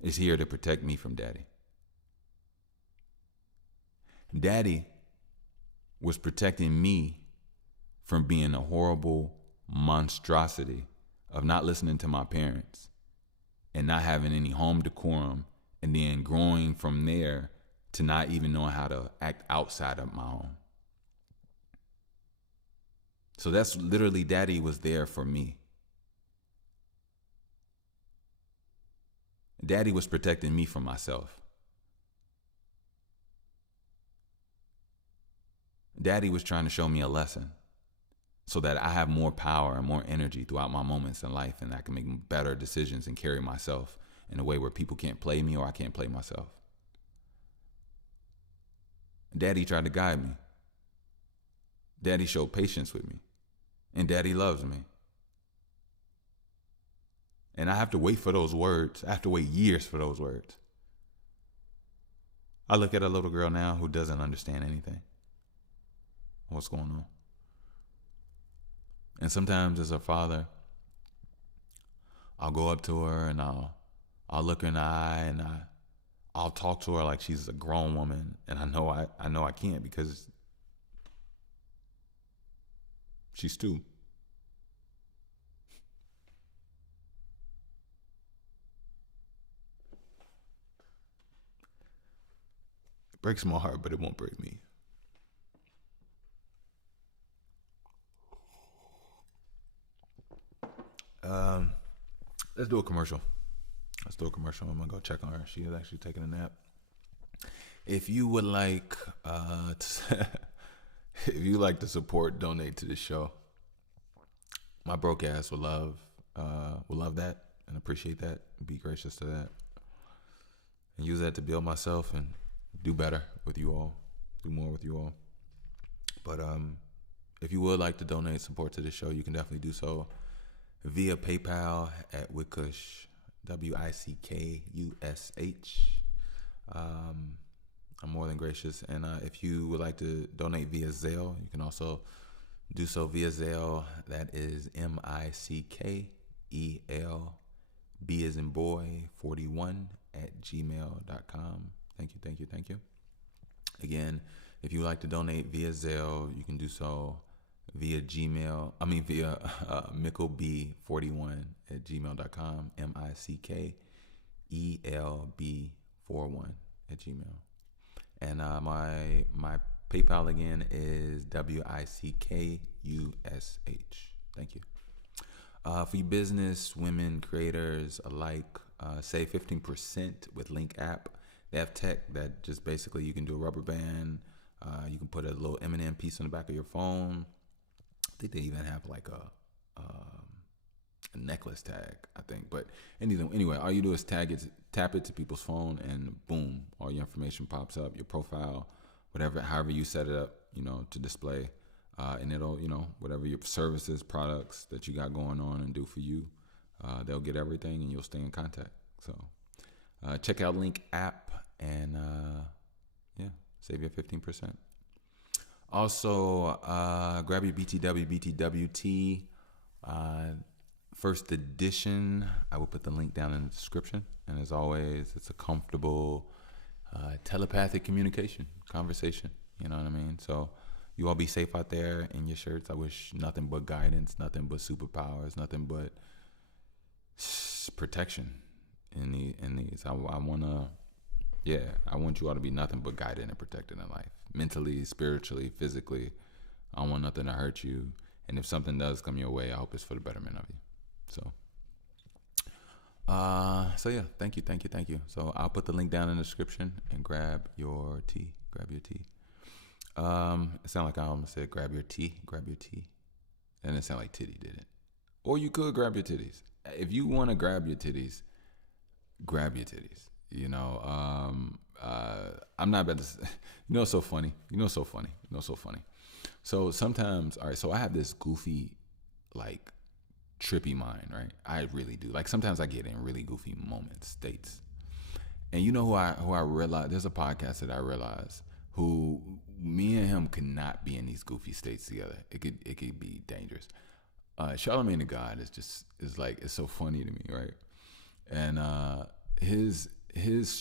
is here to protect me from daddy. Daddy was protecting me from being a horrible monstrosity of not listening to my parents and not having any home decorum, and then growing from there to not even knowing how to act outside of my home. So that's literally, daddy was there for me. Daddy was protecting me from myself. Daddy was trying to show me a lesson so that I have more power and more energy throughout my moments in life, and I can make better decisions and carry myself in a way where people can't play me or I can't play myself. Daddy tried to guide me. Daddy showed patience with me. And Daddy loves me. And I have to wait for those words. I have to wait years for those words. I look at a little girl now who doesn't understand anything. What's going on? And sometimes as a father, I'll go up to her and I'll look her in the eye and I'll talk to her like she's a grown woman. And I know I can't because she's two. It breaks my heart, but it won't break me. Let's do a commercial. I'm gonna go check on her. She is actually taking a nap. If you would like, if you like to support, donate to the show, my broke ass would love that and appreciate that. Be gracious to that, and use that to build myself and do better with you all, do more with you all. But if you would like to donate support to the show, you can definitely do so via PayPal at Wickush, WICKUSH. I'm more than gracious. And if you would like to donate via Zelle, you can also do so via Zelle. That is MICKEL, B as in boy, 41 at gmail.com. Thank you. Again, if you would like to donate via Zelle, you can do so via mickelb41 at gmail.com, MICKELB41 at gmail. And my PayPal again is WICKUSH. Thank you. For you business, women, creators alike, save 15% with Link app. They have tech that just basically you can do a rubber band. You can put a little M&M piece on the back of your phone. I think they even have like a necklace tag, I think. But anyway, all you do is tap it to people's phone, and boom, all your information pops up, your profile, however you set it up, to display, and it'll, whatever your services, products that you got going on and do for you, they'll get everything, and you'll stay in contact. So check out Link app and save your 15%. Also, grab your BTWT first edition. I will put the link down in the description. And as always, it's a comfortable telepathic conversation. You know what I mean? So you all be safe out there in your shirts. I wish nothing but guidance, nothing but superpowers, nothing but protection in these. I want you all to be nothing but guided and protected in life. Mentally, spiritually, physically. I don't want nothing to hurt you. And if something does come your way, I hope it's for the betterment of you. So yeah, thank you. So I'll put the link down in the description and grab your tea. It sounded like I almost said grab your tea. And it sounded like titty, did it? Or you could grab your titties. If you want to grab your titties, grab your titties. I'm not about to. So funny. So sometimes, all right. So I have this goofy, like, trippy mind, right? I really do. Like sometimes I get in really goofy states. And who I realize? There's a podcast that I realize who me and him could not be in these goofy states together. It could be dangerous. Charlamagne the God is it's so funny to me, right? And his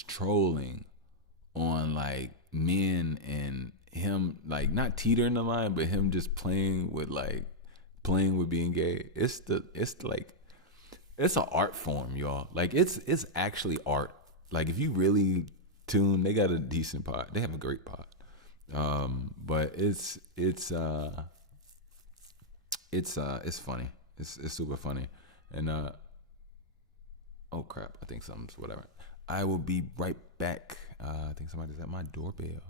trolling on like men and him like not teetering the line, but him just playing with being gay. It's an art form, y'all. Like it's actually art. Like if you really tune, they got a decent pod. They have a great pod. But it's funny. It's super funny. And oh crap, I think something's whatever. I will be right back. I think somebody's at my doorbell.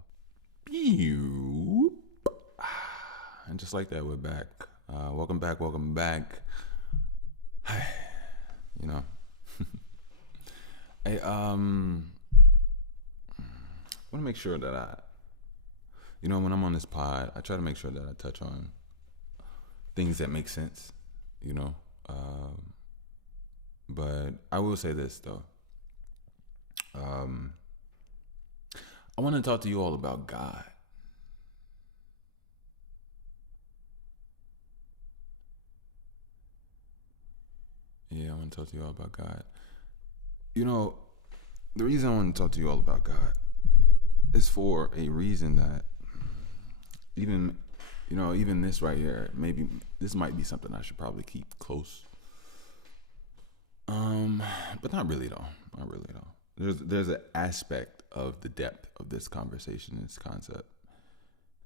And just like that, we're back. Welcome back. I want to make sure that when I'm on this pod, I try to make sure that I touch on things that make sense, you know. Um, but I will say this though. Um, I want to talk to you all about God. Yeah, I want to talk to you all about God. You know, the reason I want to talk to you all about God is for a reason that even, even this right here, maybe this might be something I should probably keep close. But not really though. Not really though. There's an aspect of the depth of this conversation, this concept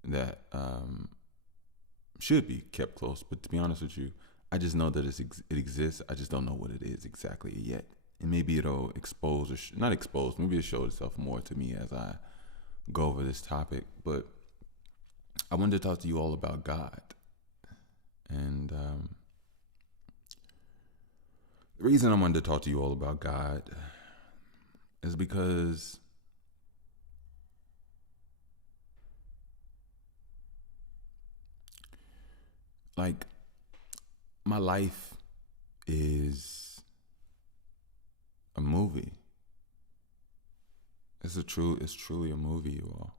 that should be kept close. But to be honest with you, I just know that it exists. I just don't know what it is exactly yet. And maybe it'll expose or not expose. Maybe it'll show itself more to me as I go over this topic. But I wanted to talk to you all about God. And the reason I wanted to talk to you all about God is because like my life is a movie. It's truly a movie, you all.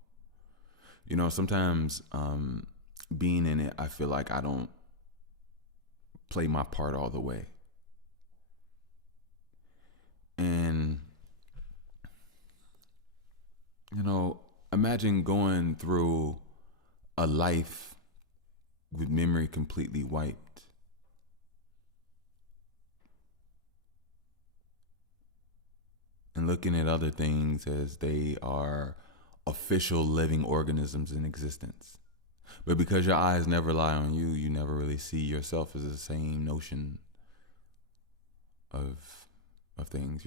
Sometimes being in it, I feel like I don't play my part all the way. And, imagine going through a life with memory completely wiped. And looking at other things as they are official living organisms in existence. But because your eyes never lie on you, you never really see yourself as the same notion of things,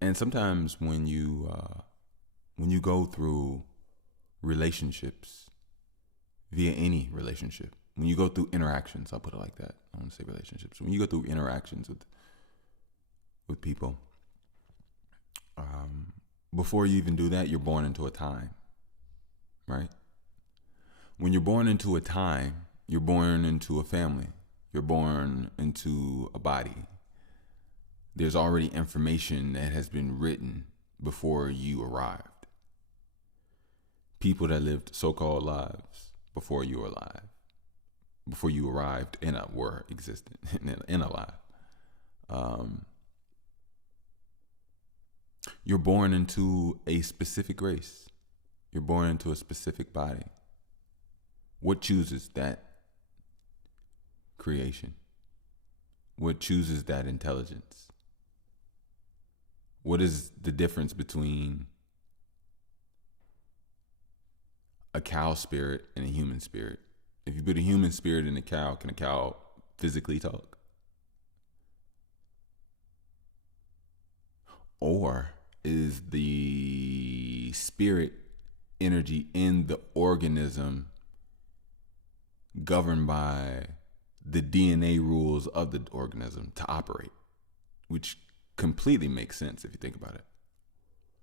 And sometimes when you go through relationships, via any relationship, when you go through interactions, I'll put it like that. I want to say relationships. When you go through interactions with people, before you even do that, you're born into a time, right? When you're born into a time, you're born into a family. You're born into a body. There's already information that has been written before you arrived. People that lived so-called lives before you were alive, before you arrived and were existent and alive. You're born into a specific race. You're born into a specific body. What chooses that creation? What chooses that intelligence? What is the difference between a cow spirit and a human spirit? If you put a human spirit in a cow, can a cow physically talk? Or is the spirit energy in the organism governed by the DNA rules of the organism to operate? Which completely makes sense if you think about it.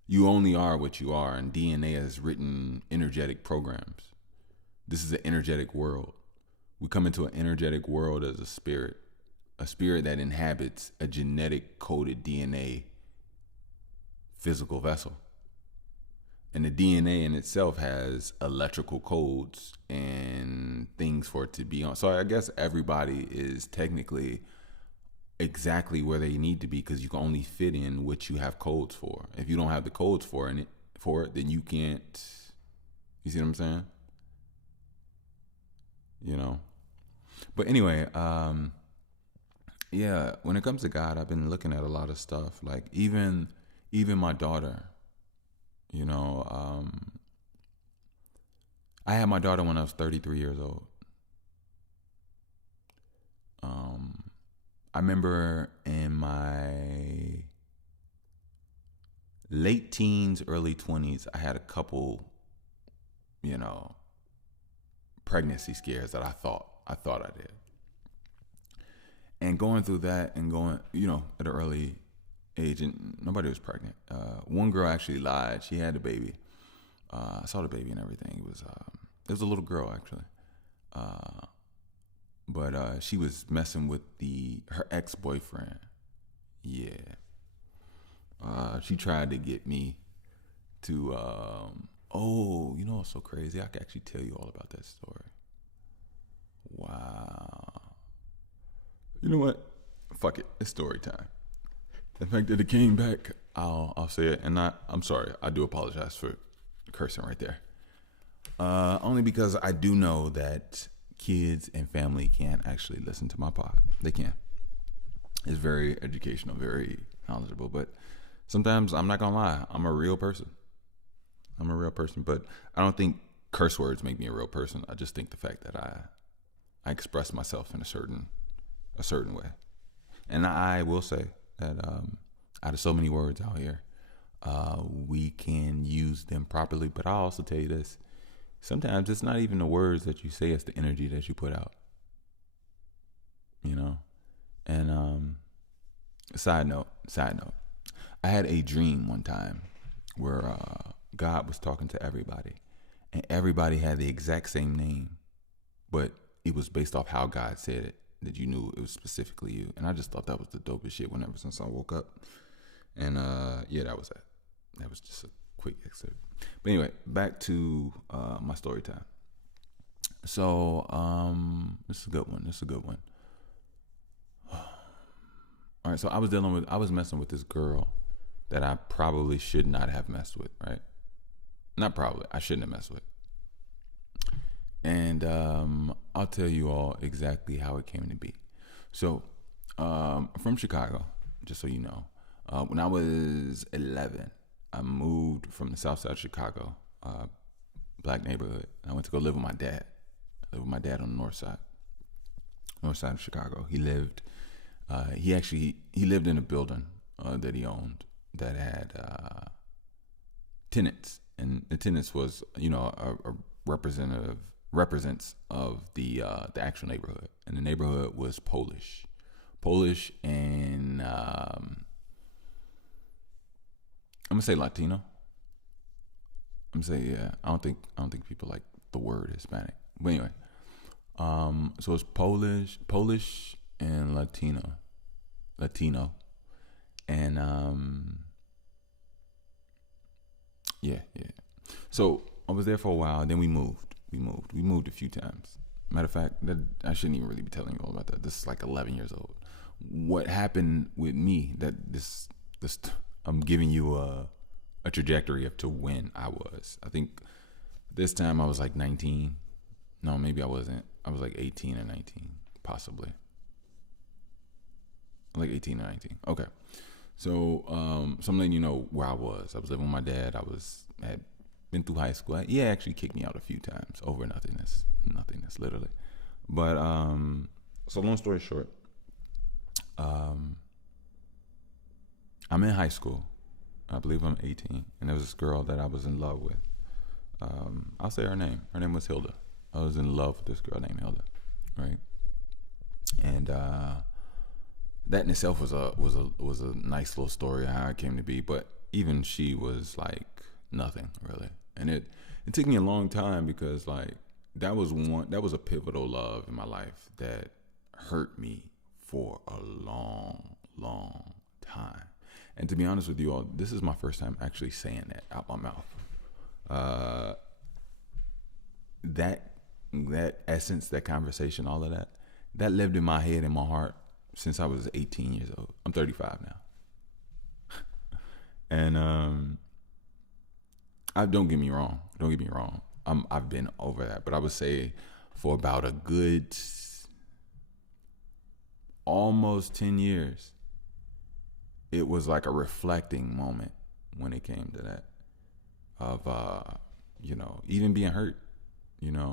You only are what you are, and DNA has written energetic programs. This is an energetic world. We come into an energetic world as a spirit that inhabits a genetic coded DNA physical vessel. And the DNA in itself has electrical codes and things for it to be on. So I guess everybody is technically exactly where they need to be, because you can only fit in what you have codes for. If you don't have the codes for it, then you can't. You see what I'm saying? But anyway, yeah. When it comes to God, I've been looking at a lot of stuff. Like even my daughter. I had my daughter when I was 33 years old. I remember in my late teens, early 20s, I had a couple, pregnancy scares that I thought I did. And going through that and going, at an early age, and nobody was pregnant. One girl actually lied. She had the baby. I saw the baby and everything. It was a little girl actually. But she was messing with her ex-boyfriend. Yeah. She tried to get me to. What's so crazy? I could actually tell you all about that story. Wow. You know what? Fuck it. It's story time. The fact that it came back, I'll say it. And I'm sorry. I do apologize for cursing right there. Only because I do know that kids and family can actually listen to my pod. They can. It's very educational, very knowledgeable. But sometimes, I'm not going to lie, I'm a real person. But I don't think curse words make me a real person. I just think the fact that I express myself in a certain way. And I will say that out of so many words out here, we can use them properly. But I'll also tell you this. Sometimes it's not even the words that you say, it's the energy that you put out. And side note, I had a dream one time where God was talking to everybody, and everybody had the exact same name, but it was based off how God said it, that you knew it was specifically you. And I just thought that was the dopest shit since I woke up. And that was that. That was just a quick excerpt. But anyway, back to my story time. So this is a good one. All right, so I was messing with this girl that I probably should not have messed with, right? Not probably, I shouldn't have messed with. And I'll tell you all exactly how it came to be. So, from Chicago, just so you know, when I was 11, I moved from the south side of Chicago, black neighborhood. I went to go live with my dad. I lived with my dad on the north side of Chicago. He lived in a building that he owned that had tenants, and the tenants was a represents of the actual neighborhood, and the neighborhood was Polish, and I'm gonna say Latino. I'm gonna say yeah. I don't think people like the word Hispanic, but anyway, so it's Polish and Latino, and yeah. So I was there for a while. Then we moved. We moved a few times. Matter of fact, I shouldn't even really be telling you all about that. This is like 11 years old. What happened with me? I'm giving you a trajectory of to when I was. I think this time I was like 19. No, maybe I wasn't. I was like 18 or 19, possibly. Like 18 or 19. Okay. So, I'm letting you know where I was. I was living with my dad. Had been through high school. He actually kicked me out a few times over nothingness, literally. But so long story short, I'm in high school. I believe I'm 18, and there was this girl that I was in love with. I'll say her name. Her name was Hilda. I was in love with this girl named Hilda, right? And that in itself was a nice little story of how it came to be. But even she was like nothing really, and it took me a long time because like that was a pivotal love in my life that hurt me for a long time. And to be honest with you all, this is my first time actually saying that out my mouth. That essence, that conversation, all of that lived in my head and my heart since I was 18 years old. I'm 35 now. And don't get me wrong. I've been over that, but I would say for about a good almost 10 years, it was like a reflecting moment when it came to that of even being hurt, and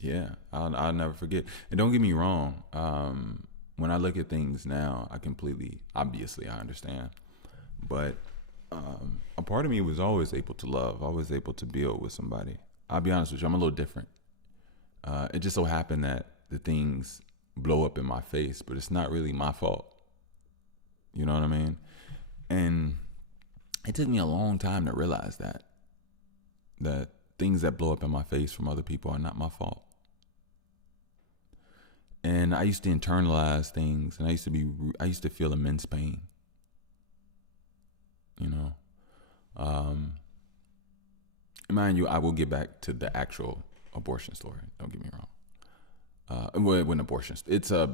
yeah, I'll never forget. And don't get me wrong, when I look at things now, obviously I understand, but a part of me was always able to love, always able to build with somebody. I'll be honest with you, I'm a little different. It just so happened that the things blow up in my face, but it's not really my fault. You know what I mean? And it took me a long time to realize that things that blow up in my face from other people are not my fault. And I used to internalize things, and I used to feel immense pain. You know, mind you, I will get back to the actual abortion story. Don't get me wrong. When abortion, it's a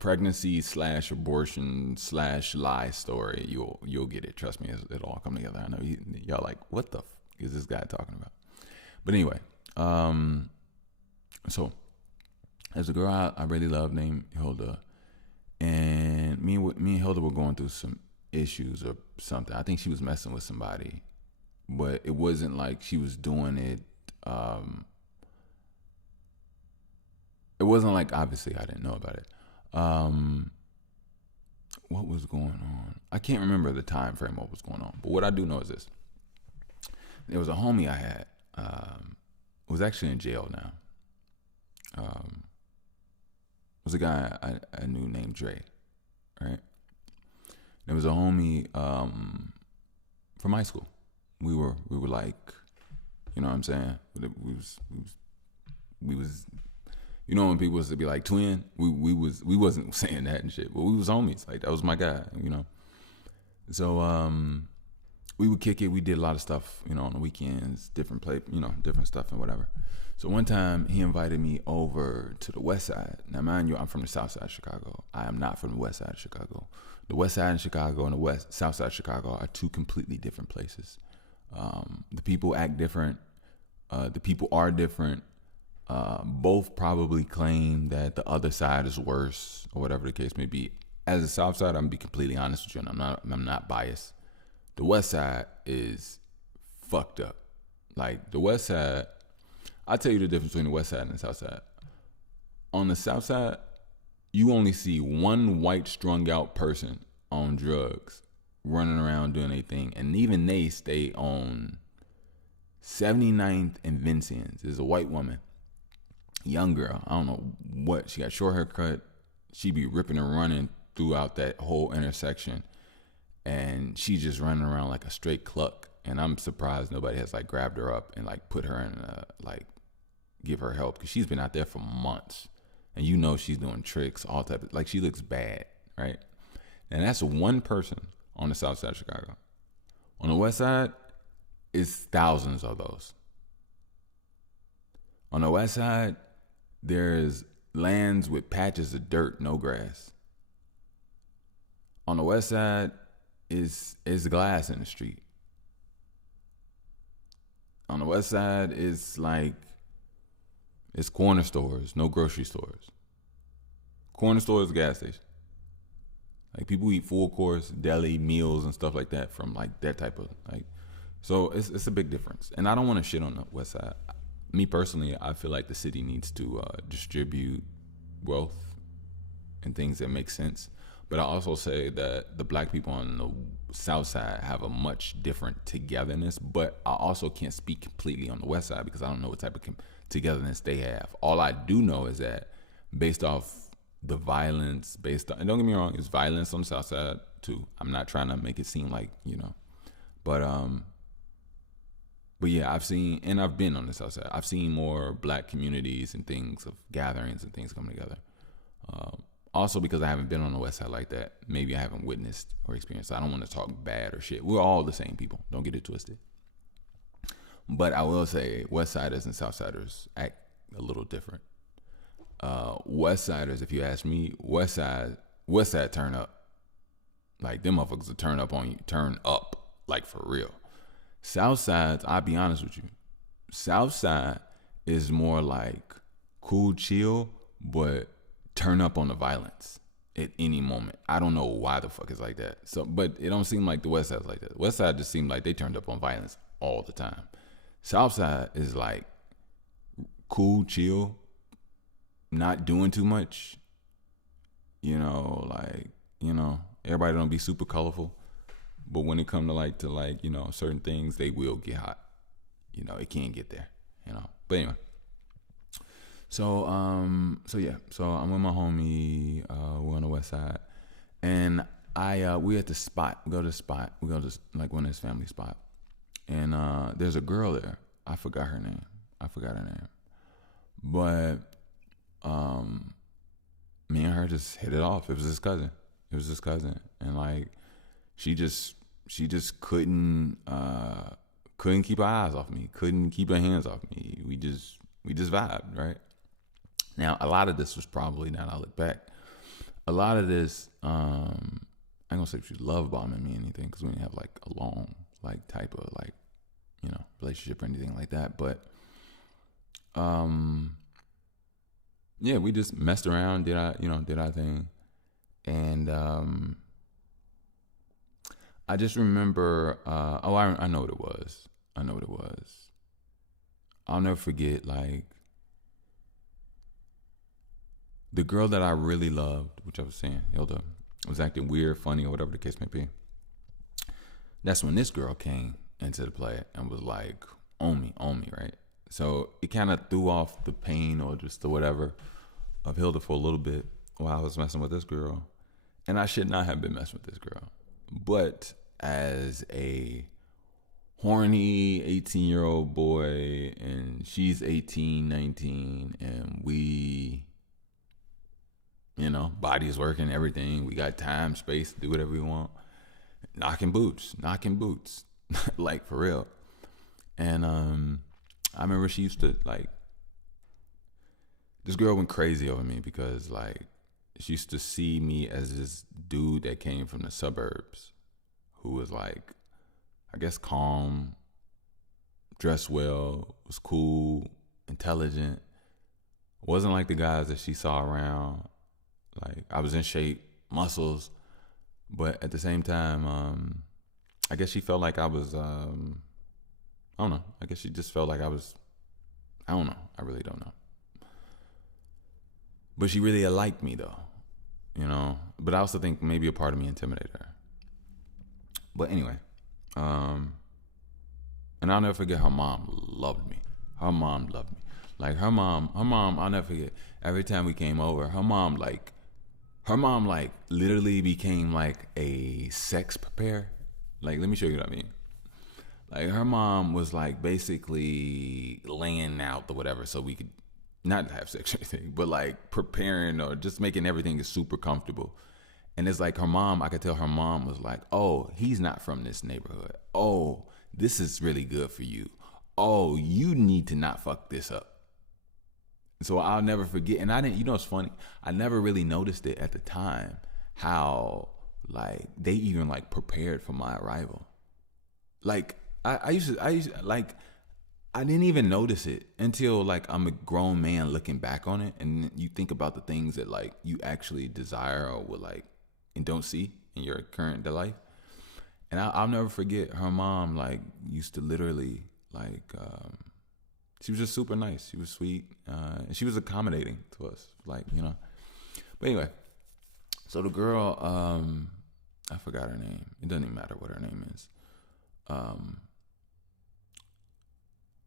pregnancy / abortion / lie story. You'll get it. Trust me, it'll all come together. I know y'all like, what the is this guy talking about? But anyway, so there's a girl I really love named Hilda, and me and Hilda were going through some issues or something. I think she was messing with somebody, but it wasn't like she was doing it. It wasn't like, obviously I didn't know about it. What was going on? I can't remember the time frame what was going on, but what I do know is this. There was a homie I had, was actually in jail now. Was a guy I knew named Dre, right? There was a homie from high school. We were like, you know what I'm saying? We was you know when people used to be like twin, we wasn't saying that and shit, but we was homies. Like that was my guy, you know. So we would kick it. We did a lot of stuff, you know, on the weekends, different stuff and whatever. So one time he invited me over to the West Side. Now, mind you, I'm from the South Side of Chicago. I am not from the West Side of Chicago. The West Side of Chicago and the South Side of Chicago are two completely different places. The people act different. The people are different. Both probably claim that the other side is worse or whatever the case may be. As a South Side, I'm gonna be completely honest with you, and I'm not biased. The West Side is fucked up. Like the West Side, I'll tell you the difference between the West Side and the South Side. On the South Side, you only see one white strung out person on drugs running around doing their thing, and even they stay on 79th and Vincennes. There's a white woman, young girl. I don't know what, she got short haircut. She be ripping and running throughout that whole intersection, and she just running around like a straight cluck. And I'm surprised nobody has like grabbed her up and like put her in like give her help, because she's been out there for months, and you know she's doing tricks, all type of, like she looks bad, right? And that's one person on the South Side of Chicago. On the West Side, it's thousands of those. On the West Side, there's lands with patches of dirt, no grass. On the West Side, is glass in the street. On the West Side, it's corner stores, no grocery stores. Corner stores, gas station. Like people eat full course deli meals and stuff like that from like that type of like. So it's a big difference. And I don't want to shit on the West Side. Me personally, I feel like the city needs to distribute wealth and things that make sense. But I also say that the black people on the South Side have a much different togetherness. But I also can't speak completely on the West Side because I don't know what type of togetherness they have. All I do know is that based off the violence, and don't get me wrong, it's violence on the South Side too. I'm not trying to make it seem like, you know, but yeah, I've seen, and I've been on the South Side. I've seen more black communities and things of gatherings and things coming together. Also because I haven't been on the West Side like that, maybe I haven't witnessed or experienced. I don't want to talk bad or shit. We're all the same people. Don't get it twisted. But I will say West Siders and South Siders act a little different. West Siders, if you ask me, West Side turn up. Like them motherfuckers will turn up on you, turn up, like for real. South Sides, I'll be honest with you. South Side is more like cool, chill, but turn up on the violence at any moment. I don't know why the fuck it's like that. So, but it don't seem like the West Side's like that. West Side just seemed like they turned up on violence all the time. South Side is like cool, chill, not doing too much. You know, like, you know, everybody don't be super colorful. But when it come to like, you know, certain things, they will get hot. You know, it can't get there, you know. But anyway, So I'm with my homie. We're on the west side, and we at the spot. We go to the spot. We go to like one of his family spot, and there's a girl there. I forgot her name. But me and her just hit it off. It was his cousin. And like she just couldn't keep her eyes off me. Couldn't keep her hands off me. We just vibed, right? Now, a lot of this was probably, now that I look back, a lot of this, I ain't gonna say she love bombing me or anything, because we didn't have like a long, like type of like, relationship or anything like that. But, yeah, we just messed around, did our thing. And, I just remember, I know what it was. I'll never forget, like, the girl that I really loved, which I was saying, Hilda, was acting weird, funny, or whatever the case may be. That's when this girl came into the play and was like, on me, right? So it kind of threw off the pain or just the whatever of Hilda for a little bit while I was messing with this girl. And I should not have been messing with this girl. But as a horny 18-year-old boy, and she's 18, 19, and we... body's working, everything. We got time, space to do whatever we want. Knocking boots, like for real. And I remember she used to like. This girl went crazy over me because like she used to see me as this dude that came from the suburbs, who was like, I guess calm, dressed well, was cool, intelligent. Wasn't like the guys that she saw around. Like, I was in shape, muscles, but at the same time, I guess she felt like I was, I don't know. I guess she just felt like I was, I don't know. I really don't know. But she really liked me, though, But I also think maybe a part of me intimidated her. But anyway, and I'll never forget her mom loved me. Like, her mom, I'll never forget, every time we came over, her mom literally became like a sex preparer. Like, let me show you what I mean. Like, her mom was like basically laying out the whatever so we could not have sex or anything, but like preparing or just making everything super comfortable. And it's like I could tell her mom was like, oh, he's not from this neighborhood. Oh, this is really good for you. Oh, you need to not fuck this up. So I'll never forget. And I didn't, it's funny. I never really noticed it at the time, how like they even like prepared for my arrival. Like I used to like, I didn't even notice it until like I'm a grown man looking back on it. And you think about the things that like you actually desire or would like, and don't see in your current life. And I'll never forget her mom like used to literally like, she was just super nice. She was sweet. And she was accommodating to us. Like, But anyway, so the girl, I forgot her name. It doesn't even matter what her name is.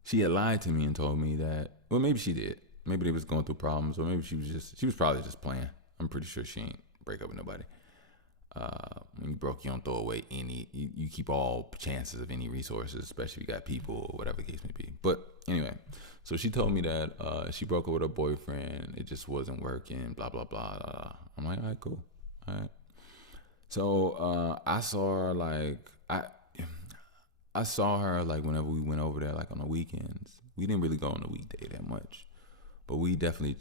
She had lied to me and told me that, well, maybe she did. Maybe they was going through problems, or maybe she was probably just playing. I'm pretty sure she ain't break up with nobody. When you broke, you don't throw away you keep all chances of any resources, especially if you got people or whatever the case may be. But anyway, so she told me that she broke up with her boyfriend. It just wasn't working, blah, blah, blah, blah. I'm like, all right, cool. All right. So I saw her like whenever we went over there, like on the weekends. We didn't really go on the weekday that much, but we definitely,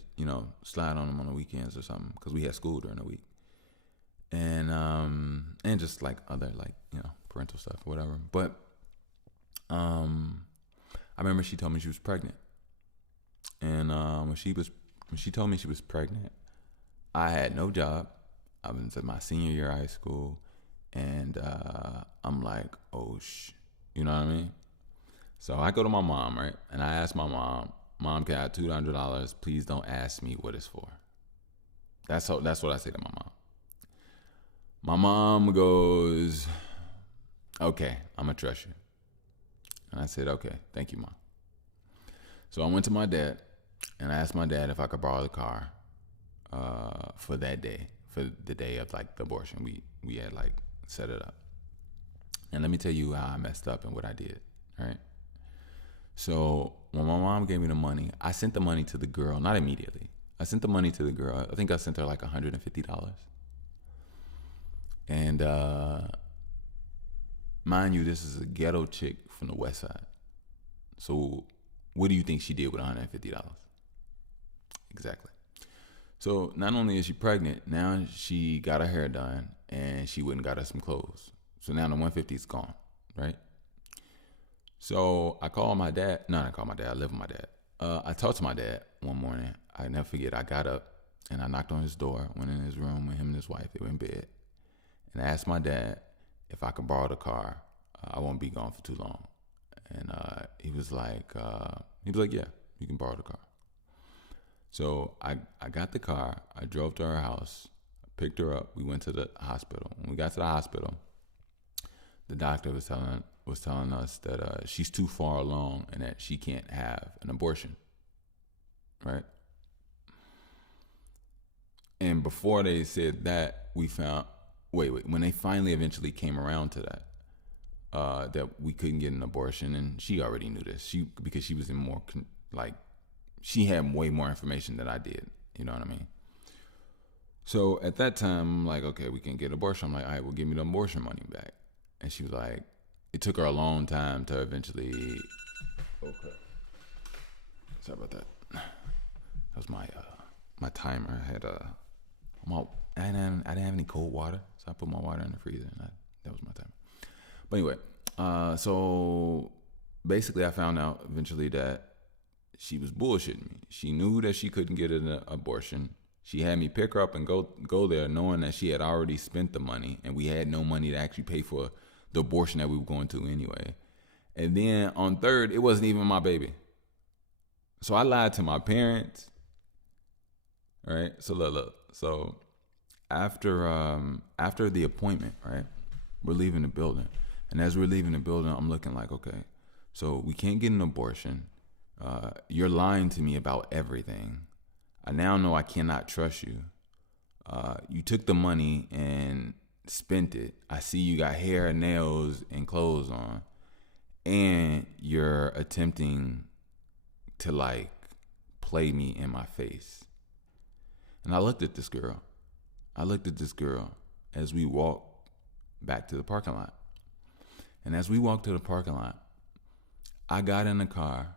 slide on them on the weekends or something, because we had school during the week. And just like other like, parental stuff or whatever. But I remember she told me she was pregnant. And when she told me she was pregnant, I had no job. I was in my senior year of high school, and I'm like, oh you know what I mean? So I go to my mom, right? And I ask my mom, can I have $200? Please don't ask me what it's for. That's what I say to my mom. My mom goes, okay, I'm going to trust you. And I said, okay, thank you, Mom. So I went to my dad. And I asked my dad if I could borrow the car for that day, for the day of like the abortion. We had like set it up. And let me tell you how I messed up and what I did, right? So when my mom gave me the money, I sent the money to the girl, not immediately. I sent the money to the girl. I think I sent her like $150. And mind you, this is a ghetto chick from the West Side. So what do you think she did with $150? Exactly. So not only is she pregnant, now she got her hair done and she went and got her some clothes. So now the 150 is gone, right? So I called my dad. No, I called my dad. I live with my dad. I talked to my dad one morning. I never forget. I got up and I knocked on his door, went in his room with him and his wife. They were in bed. And I asked my dad if I could borrow the car. I won't be gone for too long. And he was like, yeah, you can borrow the car. So I got the car. I drove to her house, picked her up. We went to the hospital. When we got to the hospital, the doctor was telling us that she's too far along and that she can't have an abortion, right? And before they said that, we found when they finally eventually came around to that, that we couldn't get an abortion, and she already knew this. Because she was in more she had way more information than I did. You know what I mean? So at that time, I'm like, okay, we can get an abortion. I'm like, all right, well, give me the abortion money back. And she was like, it took her a long time to eventually. Okay. Sorry about that. That was my timer. I didn't have any cold water, so I put my water in the freezer, and that was my timer. But anyway, so basically, I found out eventually that she was bullshitting me. She knew that she couldn't get an abortion. She had me pick her up and go there, knowing that she had already spent the money, and we had no money to actually pay for the abortion that we were going to anyway. And then on third, it wasn't even my baby. So I lied to my parents. All right. So look. So after the appointment, right, we're leaving the building, and as we're leaving the building, I'm looking like, okay, so we can't get an abortion. You're lying to me about everything. I now know I cannot trust you. You took the money and spent it. I see you got hair, nails, and clothes on, and you're attempting to like play me in my face. And I looked at this girl. As we walked back to the parking lot. And as we walked to the parking lot, I got in the car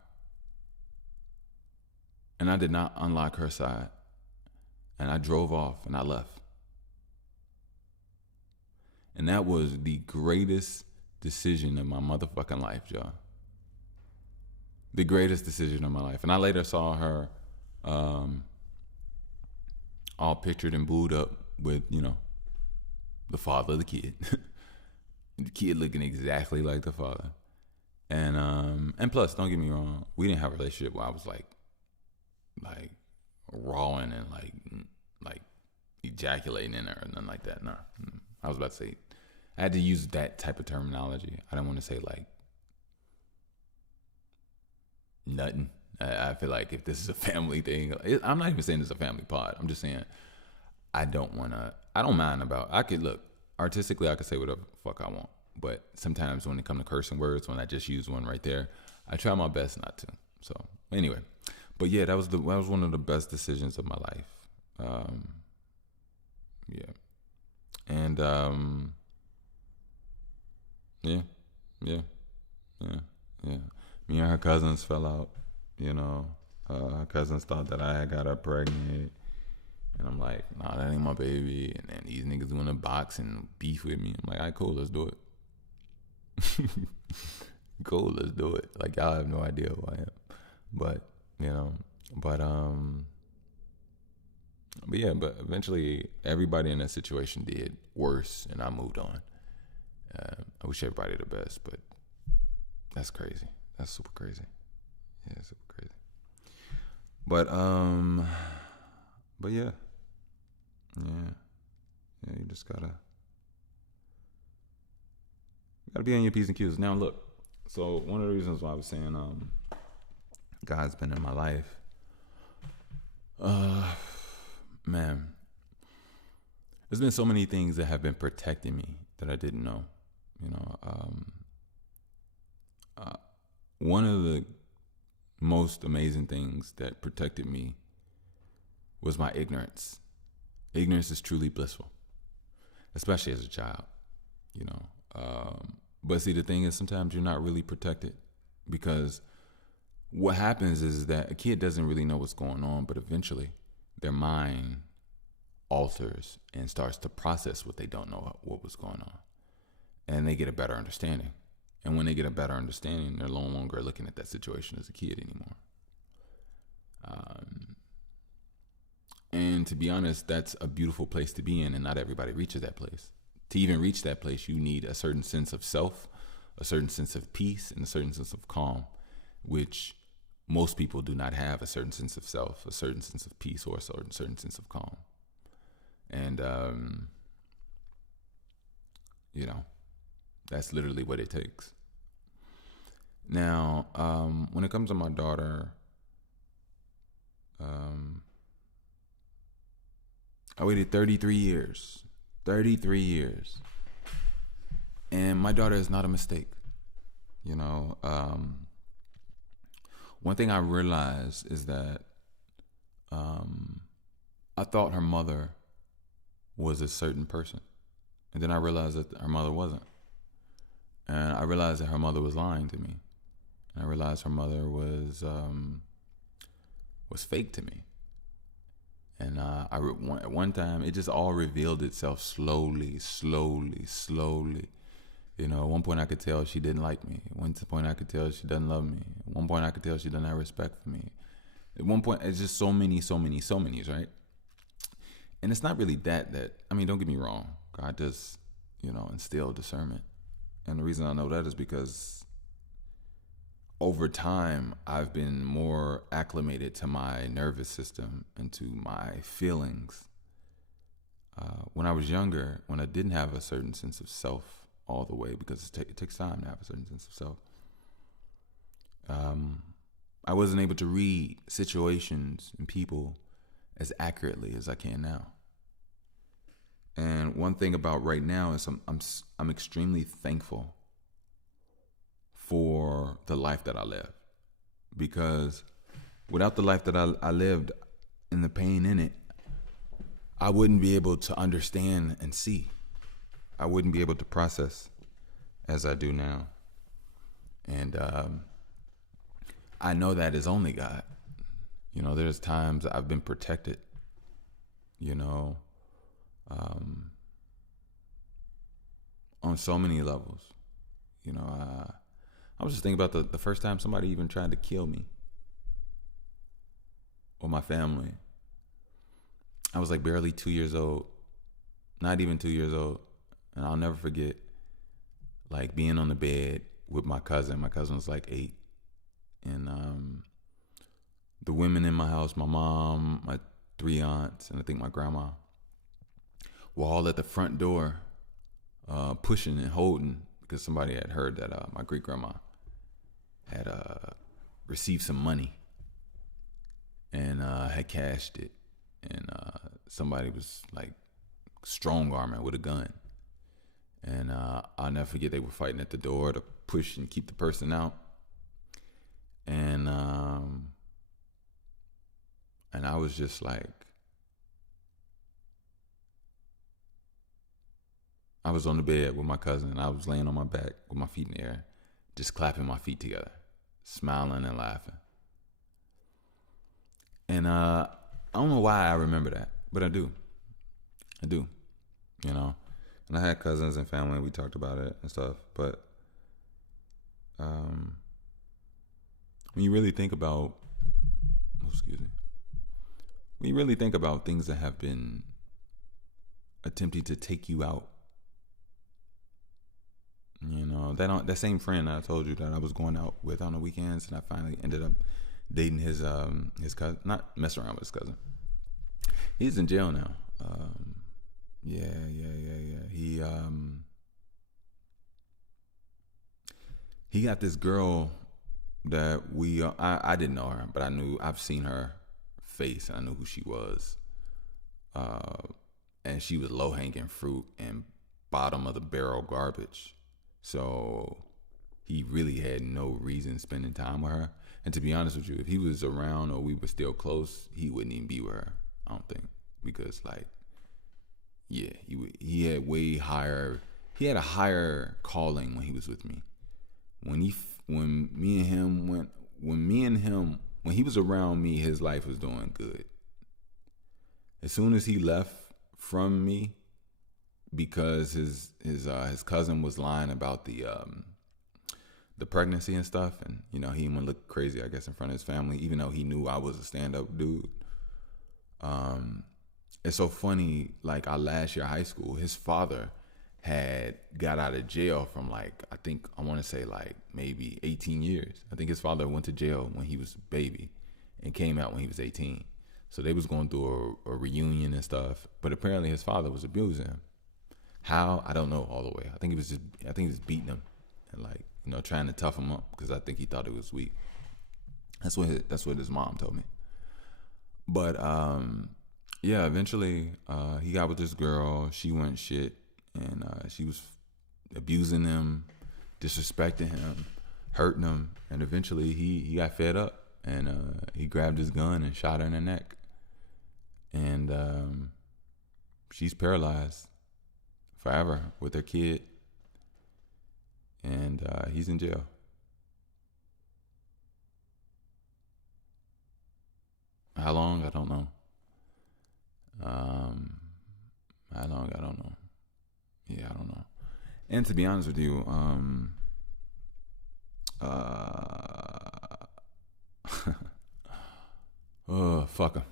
and I did not unlock her side. And I drove off and I left. And that was the greatest decision of my motherfucking life, y'all. The greatest decision of my life. And I later saw her all pictured and booed up with, the father of the kid. The kid looking exactly like the father. And plus, don't get me wrong, we didn't have a relationship where I was like rawing and like ejaculating in her or nothing like that. No. I was about to say, I had to use that type of terminology. I didn't want to say like nothing. I feel like if this is a family thing, I'm not even saying it's a family pod. I'm just saying I don't mind about, artistically I could say whatever the fuck I want. But sometimes when it comes to cursing words, when I just use one right there, I try my best not to. So anyway, but yeah, that was one of the best decisions of my life. Yeah. And yeah. Me and her cousins fell out. Her cousins thought that I had got her pregnant. And I'm like, nah, that ain't my baby. And then these niggas want to box and beef with me. I'm like, all right, cool, let's do it. Cool, let's do it. Like, y'all have no idea who I am. But yeah, but eventually everybody in that situation did worse and I moved on. I wish everybody the best, but that's crazy. That's super crazy. Yeah, super crazy. But yeah. Yeah, you just gotta be on your P's and Q's. Now look, so one of the reasons why I was saying God's been in my life, Uh, man, there's been so many things that have been protecting me that I didn't know. You know, uh, one of the most amazing things that protected me was my ignorance. Ignorance is truly blissful, especially as a child. You know, but see, the thing is, sometimes you're not really protected because what happens is that a kid doesn't really know what's going on, but eventually their mind alters and starts to process what they don't know what was going on, and they get a better understanding. And when they get a better understanding, they're no longer looking at that situation as a kid anymore. And to be honest, that's a beautiful place to be in, and not everybody reaches that place. To even reach that place, you need a certain sense of self, a certain sense of peace, and a certain sense of calm, which most people do not have. A certain sense of self, a certain sense of peace, or a certain sense of calm. And, that's literally what it takes. Now, when it comes to my daughter, I waited 33 years. 33 years. And my daughter is not a mistake. You know, one thing I realized is that I thought her mother was a certain person. And then I realized that her mother wasn't. And I realized that her mother was lying to me. And I realized her mother was fake to me. And at one time, it just all revealed itself slowly. You know, at one point I could tell she didn't like me. At one point I could tell she doesn't love me. At one point I could tell she doesn't have respect for me. At one point, it's just so many, right? And it's not really don't get me wrong. God does, instill discernment. And the reason I know that is because over time, I've been more acclimated to my nervous system and to my feelings. When I was younger, when I didn't have a certain sense of self all the way, because it takes time to have a certain sense of self, I wasn't able to read situations and people as accurately as I can now. And one thing about right now is I'm extremely thankful for the life that I lived, because without the life that I lived and the pain in it, I wouldn't be able to understand and see. I wouldn't be able to process as I do now. And I know that is only God. You know, there's times I've been protected, on so many levels. I was just thinking about the first time somebody even tried to kill me or my family. I was like barely 2 years old, not even 2 years old. And I'll never forget like being on the bed with my cousin. My cousin was like 8. And the women in my house, my mom, my 3 aunts, and I think my grandma, were all at the front door pushing and holding, because somebody had heard that my great grandma had received some money and had cashed it, and somebody was like strong arming with a gun, and I'll never forget, they were fighting at the door to push and keep the person out, and I was just like, I was on the bed with my cousin, and I was laying on my back with my feet in the air, just clapping my feet together, smiling and laughing. And I don't know why I remember that, but I do. And I had cousins and family, and we talked about it and stuff. But when you really think about, when you really think about things that have been attempting to take you out, that same friend I told you that I was going out with on the weekends, and I finally ended up dating his cousin, not messing around with his cousin. He's in jail now. Yeah. He got this girl that I didn't know her, but I've seen her face, and I knew who she was. And she was low-hanging fruit and bottom of the barrel garbage. So he really had no reason spending time with her. And to be honest with you, if he was around or we were still close, he wouldn't even be with her, I don't think. Because, like, yeah, he had he had a higher calling when he was with me. When he was around me, his life was doing good. As soon as he left from me, because his cousin was lying about the pregnancy and stuff, and he didn't want to look crazy, I guess, in front of his family, even though he knew I was a stand-up dude. It's so funny, like our last year of high school, his father had got out of jail from I want to say maybe 18 years. I think his father went to jail when he was a baby and came out when he was 18. So they was going through a reunion and stuff, but apparently his father was abusing him. How? I don't know all the way. I think he was beating him and trying to tough him up because I think he thought it was weak. That's what his mom told me. But yeah, eventually he got with this girl. She went shit, and she was abusing him, disrespecting him, hurting him, and eventually he got fed up, and he grabbed his gun and shot her in the neck. And she's paralyzed forever with her kid, and he's in jail. How long? I don't know. How long? I don't know. Yeah, I don't know. And to be honest with you, oh, fuck him.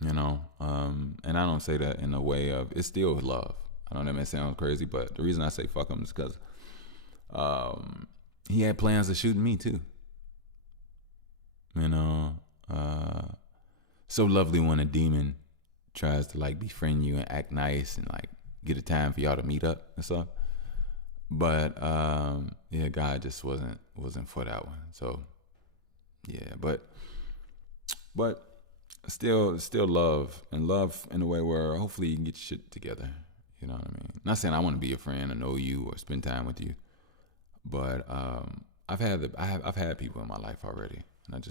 And I don't say that in a way of, it's still love. I know that may sound crazy, but the reason I say fuck him is because he had plans of shooting me too. So lovely when a demon tries to befriend you and act nice and get a time for y'all to meet up and stuff. But yeah, God just wasn't for that one. So yeah, but still love, and love in a way where hopefully you can get your shit together. You know what I mean? Not saying I want to be a friend or know you or spend time with you, but I've had people in my life already, and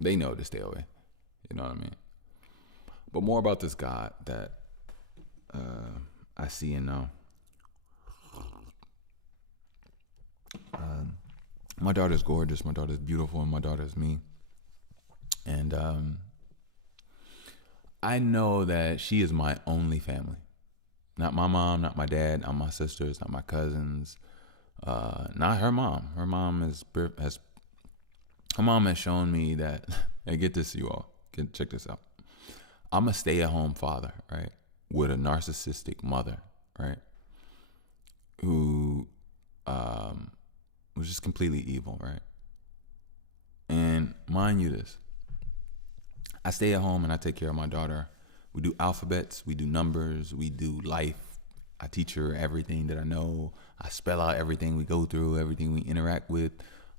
they know to stay away. You know what I mean? But more about this God that I see and know. My daughter's gorgeous. My daughter's beautiful, and my daughter's me. And I know that she is my only family. Not my mom, not my dad, not my sisters, not my cousins, not her mom. Her mom has shown me that. Hey, get this, you all. Check this out. I'm a stay-at-home father, right, with a narcissistic mother, right, who was just completely evil, right? And mind you this, I stay at home and I take care of my daughter. We do alphabets, we do numbers, we do life. I teach her everything that I know. I spell out everything we go through, everything we interact with.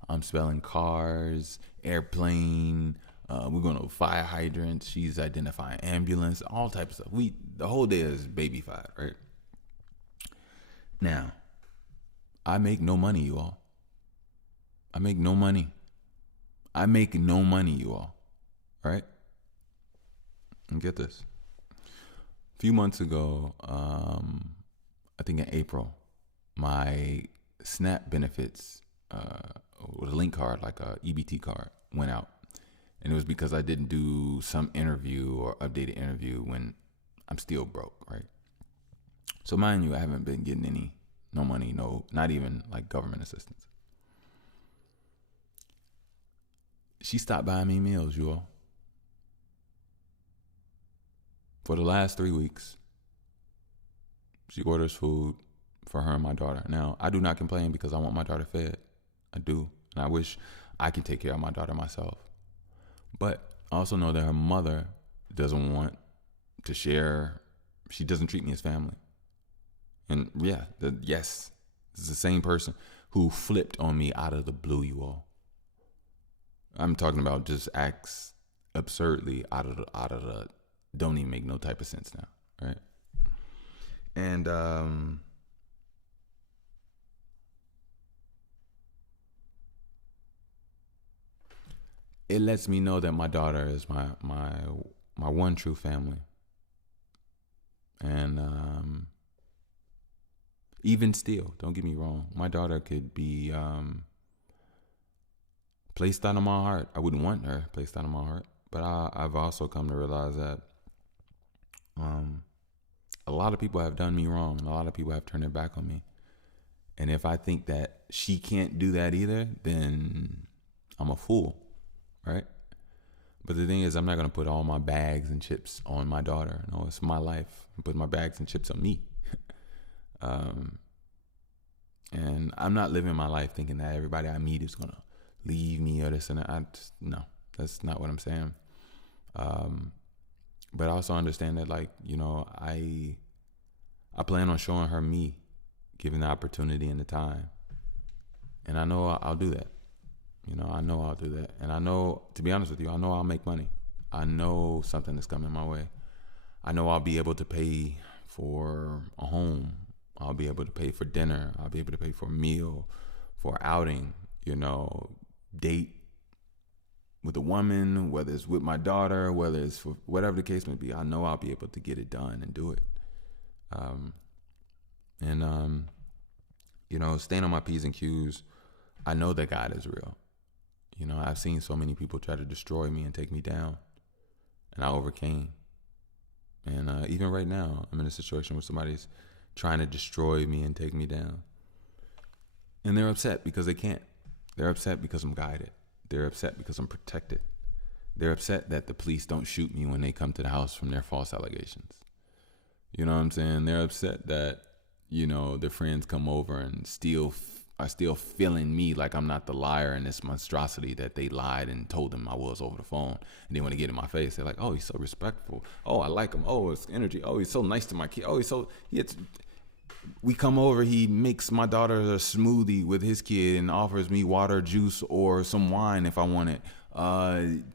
I'm spelling cars, airplane, we're going to fire hydrants. She's identifying ambulance, all types of stuff. The whole day is babyfied, right? Now, I make no money, you all. I make no money, you all. Right? And get this. A few months ago, I think in April, my SNAP benefits, with a link card, like a EBT card, went out. And it was because I didn't do some interview or updated interview when I'm still broke, right? So mind you, I haven't been getting no money, not even government assistance. She stopped buying me meals, you all. For the last 3 weeks, she orders food for her and my daughter. Now, I do not complain because I want my daughter fed. I do. And I wish I could take care of my daughter myself. But I also know that her mother doesn't want to share. She doesn't treat me as family. And yeah, yes, this is the same person who flipped on me out of the blue, you all. I'm talking about just acts absurdly out of the don't even make no type of sense now, right? And it lets me know that my daughter is my one true family. And even still, don't get me wrong, my daughter could be placed out of my heart. I wouldn't want her placed out of my heart, but I've also come to realize that a lot of people have done me wrong, and a lot of people have turned their back on me. And if I think that she can't do that either, then I'm a fool, right? But the thing is, I'm not going to put all my bags and chips on my daughter. No, it's my life. I put my bags and chips on me. And I'm not living my life thinking that everybody I meet is going to leave me or this and that. No, that's not what I'm saying. But I also understand that, like, you know, I plan on showing her me, given the opportunity and the time. And I know I'll do that. You know, I know I'll do that. And I know, to be honest with you, I know I'll make money. I know something is coming my way. I know I'll be able to pay for a home. I'll be able to pay for dinner. I'll be able to pay for a meal, for outing, you know, date with a woman, whether it's with my daughter, whether it's for whatever the case may be. I know I'll be able to get it done and do it. You know, staying on my P's and Q's, I know that God is real. You know, I've seen so many people try to destroy me and take me down, and I overcame. And even right now, I'm in a situation where somebody's trying to destroy me and take me down. And they're upset because they can't. They're upset because I'm guided. They're upset because I'm protected. They're upset that the police don't shoot me when they come to the house from their false allegations. You know what I'm saying? They're upset that, you know, their friends come over and are still feeling me like I'm not the liar in this monstrosity that they lied and told them I was over the phone. And they want to get in my face. They're like, oh, he's so respectful. Oh, I like him. Oh, it's energy. Oh, he's so nice to my kid. Oh, we come over, he makes my daughter a smoothie with his kid and offers me water, juice, or some wine if I want it.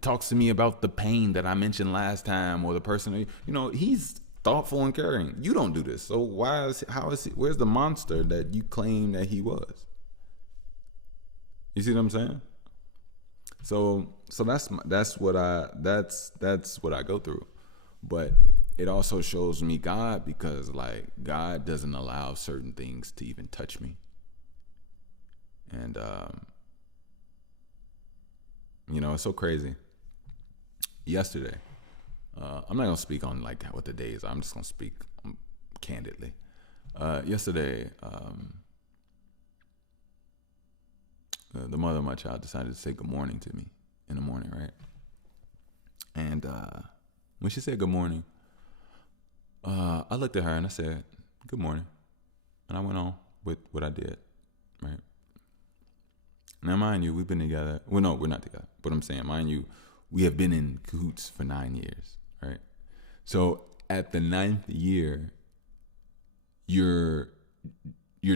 Talks to me about the pain that I mentioned last time, or the person, you know, he's thoughtful and caring. You don't do this. So where's the monster that you claim that he was? You see what I'm saying? So that's what I go through. But it also shows me God, because like God doesn't allow certain things to even touch me. And you know, it's so crazy. Yesterday, I'm not gonna speak on like what the day is. I'm just gonna speak candidly. Yesterday, the mother of my child decided to say good morning to me in the morning, right? And when she said good morning, I looked at her and I said, good morning. And I went on with what I did, right? Now, mind you, we've been together. Well, no, we're not together. But I'm saying, mind you, we have been in cahoots for 9 years, right? So at the 9th year, you're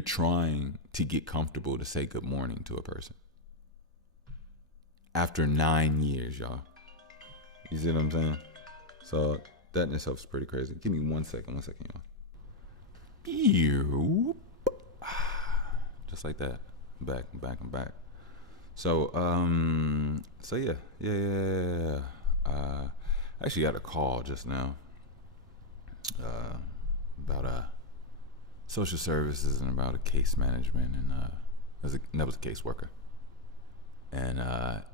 trying to get comfortable to say good morning to a person. After 9 years, y'all. You see what I'm saying? So that in itself is pretty crazy. Give me one second, y'all. Just like that. Back. So yeah. I actually got a call just now about social services and about a case management, and that was a caseworker, and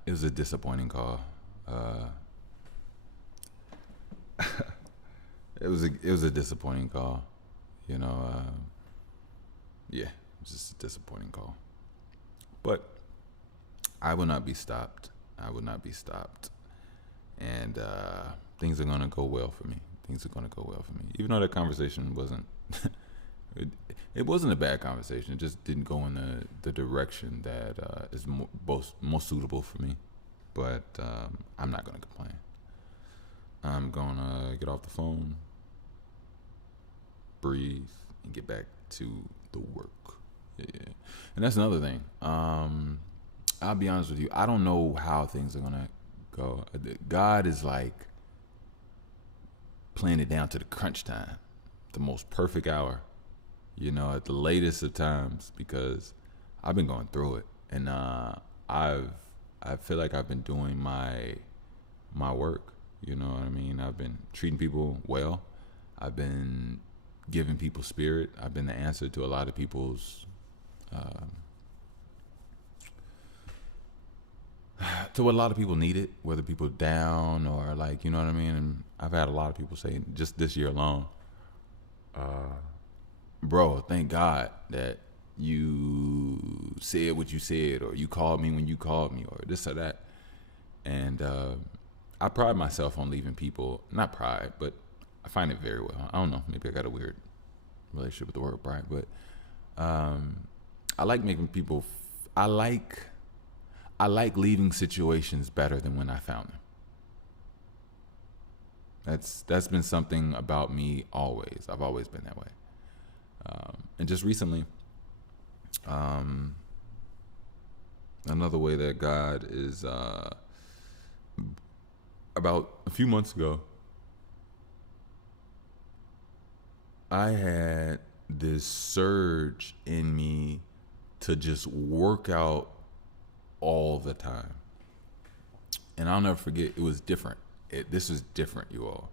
it was a disappointing call. It was a disappointing call, you know. Yeah, just a disappointing call. But I will not be stopped. And things are gonna go well for me. Even though that conversation wasn't, it wasn't a bad conversation. It just didn't go in the direction that is most suitable for me. But I'm not gonna complain. I'm gonna get off the phone, breathe, and get back to the work. Yeah. And that's another thing. I'll be honest with you. I don't know how things are gonna go. God is like playing it down to the crunch time, the most perfect hour, at the latest of times, because I've been going through it, and I feel like I've been doing my work. You know what I mean? I've been treating people well. I've been giving people spirit. I've been the answer to a lot of people's to what a lot of people needed, whether people down or like, you know what I mean? And I've had a lot of people say just this year alone, bro, thank God that you said what you said, or you called me when you called me, or this or that. And I pride myself on leaving people, not pride, but I find it very well. I don't know, maybe I got a weird relationship with the word pride, but I like making people, I like leaving situations better than when I found them. That's been something about me always. I've always been that way. And just recently, another way that God is, about a few months ago, I had this surge in me to just work out all the time. And I'll never forget, it was different. This was different, you all.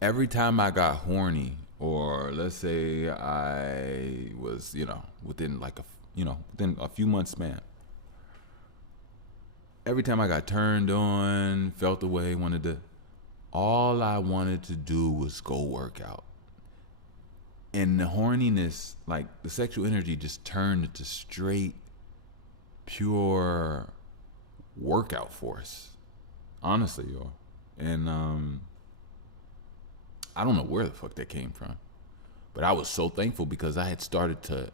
Every time I got horny, or let's say I was, within a few months span, every time I got turned on, felt the way, all I wanted to do was go work out. And the horniness, like the sexual energy, just turned into straight, pure workout force. Honestly, y'all. And I don't know where the fuck that came from, but I was so thankful because I had started to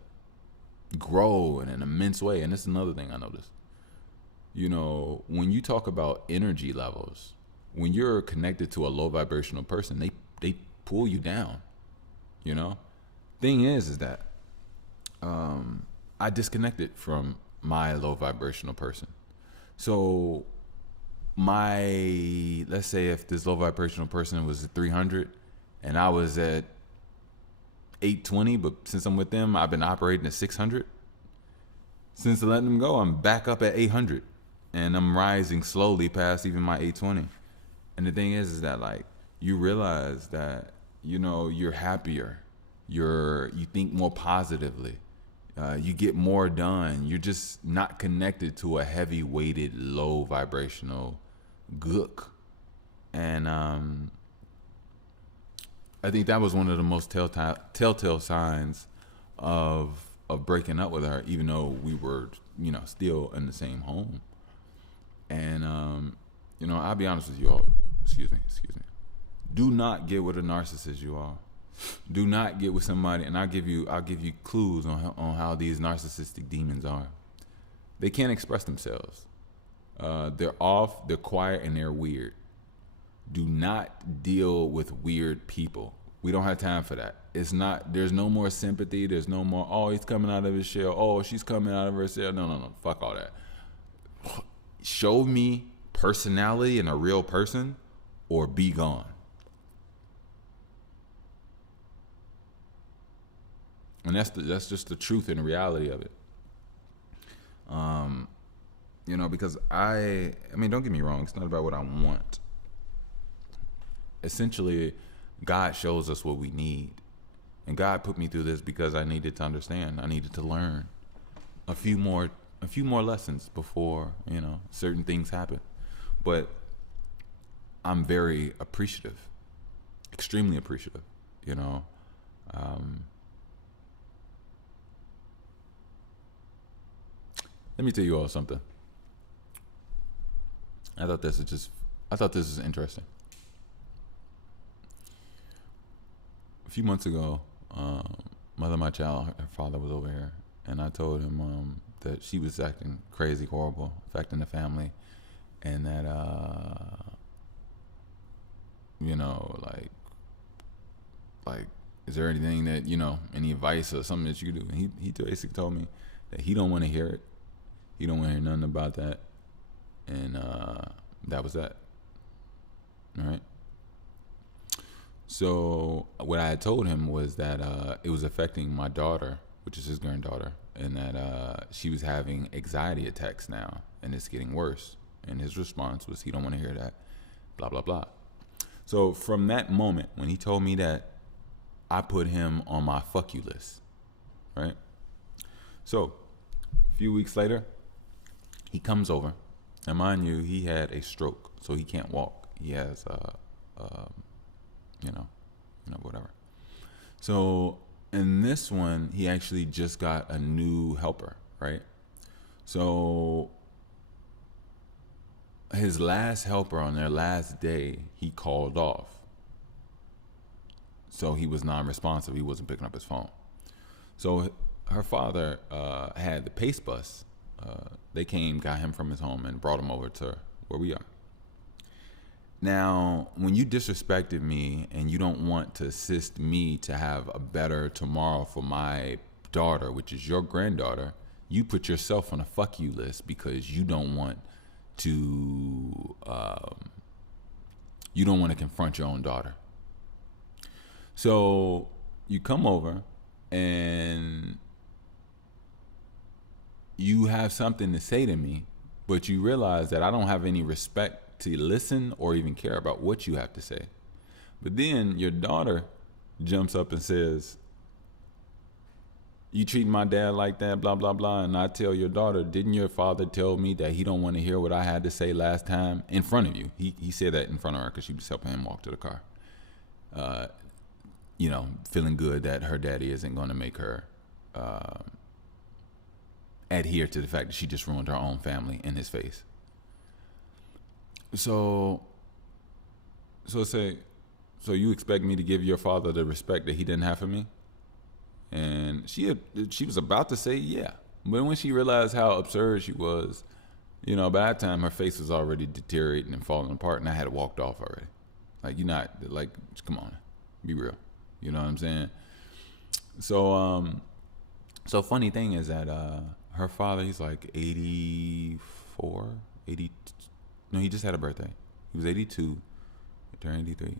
grow in an immense way. And this is another thing I noticed. When you talk about energy levels, when you're connected to a low vibrational person, they pull you down. Thing is that I disconnected from my low vibrational person. So let's say if this low vibrational person was at 300 and I was at 820, but since I'm with them, I've been operating at 600. Since letting them go, I'm back up at 800, and I'm rising slowly past even my 820. And the thing is that like you realize that you're happier, you think more positively, you get more done. You're just not connected to a heavy weighted, low vibrational gook. And I think that was one of the most telltale signs of breaking up with her, even though we were, still in the same home. And, I'll be honest with you all. Excuse me. Do not get with a narcissist, you all. Do not get with somebody, and I'll give you clues on how these narcissistic demons are. They can't express themselves. They're off, they're quiet, and they're weird. Do not deal with weird people. We don't have time for that. There's no more sympathy. There's no more, oh, he's coming out of his shell. Oh, she's coming out of her shell. No. Fuck all that. Show me personality in a real person, or be gone. And that's just the truth and the reality of it. Because I mean, don't get me wrong. It's not about what I want. Essentially, God shows us what we need. And God put me through this because I needed to understand. I needed to learn a few more lessons before, certain things happen. But I'm very appreciative, extremely appreciative, Let me tell you all something. I thought this was interesting. A few months ago, mother of my child, her father was over here, and I told him that she was acting crazy, horrible, affecting the family, and that like is there anything that any advice or something that you could do? And he basically told me that he don't want to hear it. He don't want to hear nothing about that, and That was that. All right. So what I had told him was that it was affecting my daughter, which is his granddaughter, and that she was having anxiety attacks now, and it's getting worse. And his response was, he don't want to hear that, blah, blah, blah. So from that moment, when he told me that, I put him on my fuck you list, right? So a few weeks later, he comes over, and mind you, he had a stroke, so he can't walk. He has, whatever. So in this one, he actually just got a new helper, right? So his last helper on their last day, he called off. So he was non-responsive. He wasn't picking up his phone. So her father had the Pace bus. They came, got him from his home, and brought him over to where we are. Now, when you disrespected me and you don't want to assist me to have a better tomorrow for my daughter, which is your granddaughter, you put yourself on a fuck you list because you don't want to confront your own daughter. So you come over and you have something to say to me, but you realize that I don't have any respect to listen or even care about what you have to say. But then your daughter jumps up and says, you treat my dad like that, blah, blah, blah. And I tell your daughter, didn't your father tell me that he don't want to hear what I had to say last time in front of you? He said that in front of her because she was helping him walk to the car. Feeling good that her daddy isn't going to make her adhere to the fact that she just ruined her own family in his face. So you expect me to give your father the respect that he didn't have for me? And she was about to say yeah, but when she realized how absurd she was, by that time her face was already deteriorating and falling apart, and I had walked off already. Like, you're not, like, come on, be real. You know what I'm saying? So funny thing is that her father, he's like 84, 80. No, he just had a birthday. He was 82, turned 83.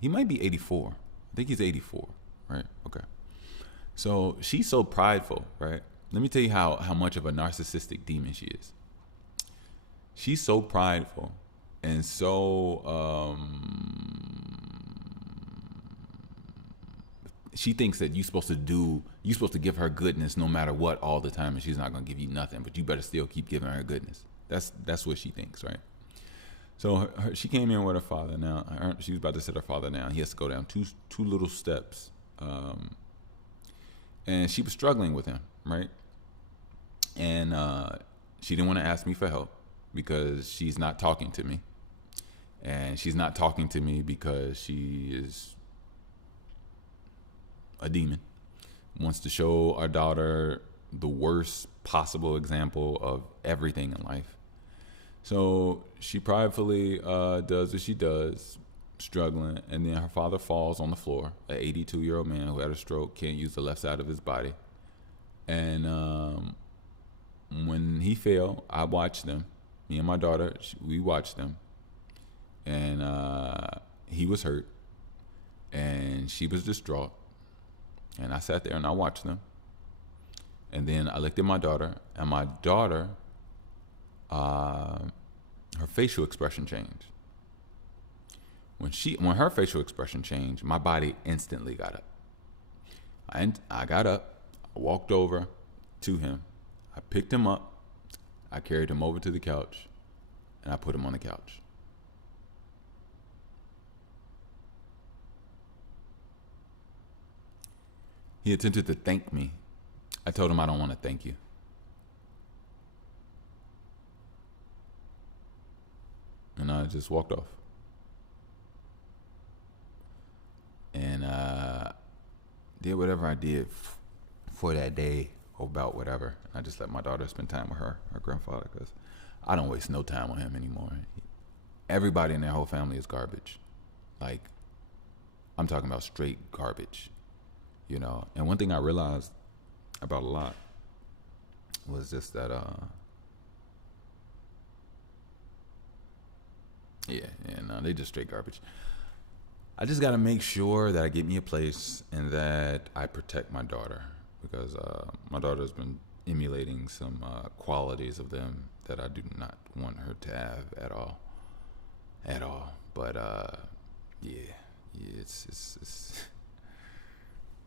He might be 84. I think he's 84, right? Okay. So she's so prideful, right? Let me tell you how much of a narcissistic demon she is. She's so prideful and so she thinks that you're supposed to give her goodness no matter what all the time, and she's not gonna give you nothing, but you better still keep giving her goodness. That's what she thinks, right? So she came in with her father. Now she was about to sit her father down. He has to go down two little steps, and she was struggling with him, right? And she didn't want to ask me for help because she's not talking to me, and she's not talking to me because she is a demon. Wants to show our daughter the worst possible example of everything in life. So she pridefully does what she does, struggling, and then her father falls on the floor, an 82-year-old man who had a stroke, can't use the left side of his body. And when he fell, I watched them. Me and my daughter, we watched them. And he was hurt, and she was distraught. And I sat there and I watched them. And then I looked at my daughter, and my daughter, her facial expression changed. When her facial expression changed, my body instantly got up. I got up, I walked over to him, I picked him up, I carried him over to the couch, and I put him on the couch. He attempted to thank me. I told him I don't want to thank you. And I just walked off. And did whatever I did for that day, or about whatever. I just let my daughter spend time with her grandfather, because I don't waste no time with him anymore. Everybody in their whole family is garbage. Like, I'm talking about straight garbage, you know. And one thing I realized about a lot was just that Yeah, no, they just straight garbage. I just got to make sure that I get me a place and that I protect my daughter because my daughter's been emulating some qualities of them that I do not want her to have at all. But yeah,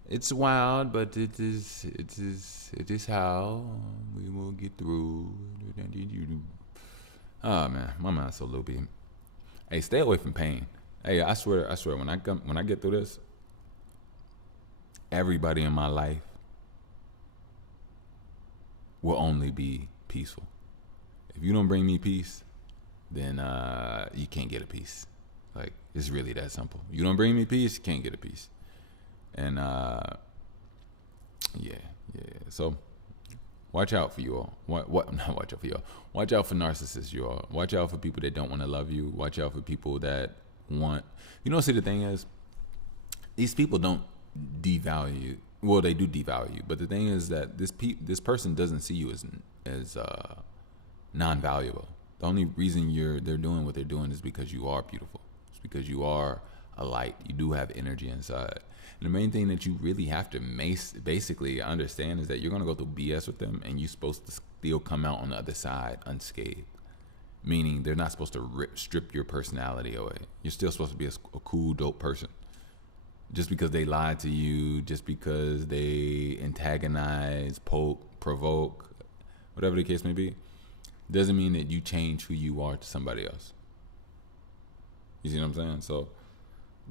it's wild, but it is how we will get through. Oh man, my mind's so loopy. Hey, stay away from pain. Hey, I swear, when I get through this, everybody in my life will only be peaceful. If you don't bring me peace, then you can't get a peace. Like, it's really that simple. You don't bring me peace, you can't get a peace. And yeah. So watch out for you all. Not watch out for you all. Watch out for narcissists, you all. Watch out for people that don't want to love you. Watch out for people that want. See, the thing is, these people don't devalue. Well, they do devalue you, but the thing is that this person doesn't see you as non-valuable. The only reason they're doing what they're doing is because you are beautiful. It's because you are a light. You do have energy inside. And the main thing that you really have to basically understand is that you're going to go through BS with them, and you're supposed to still come out on the other side unscathed. Meaning they're not supposed to strip your personality away. You're still supposed to be a cool, dope person. Just because they lied to you, just because they antagonize, poke, provoke, whatever the case may be, doesn't mean that you change who you are to somebody else. You see what I'm saying? So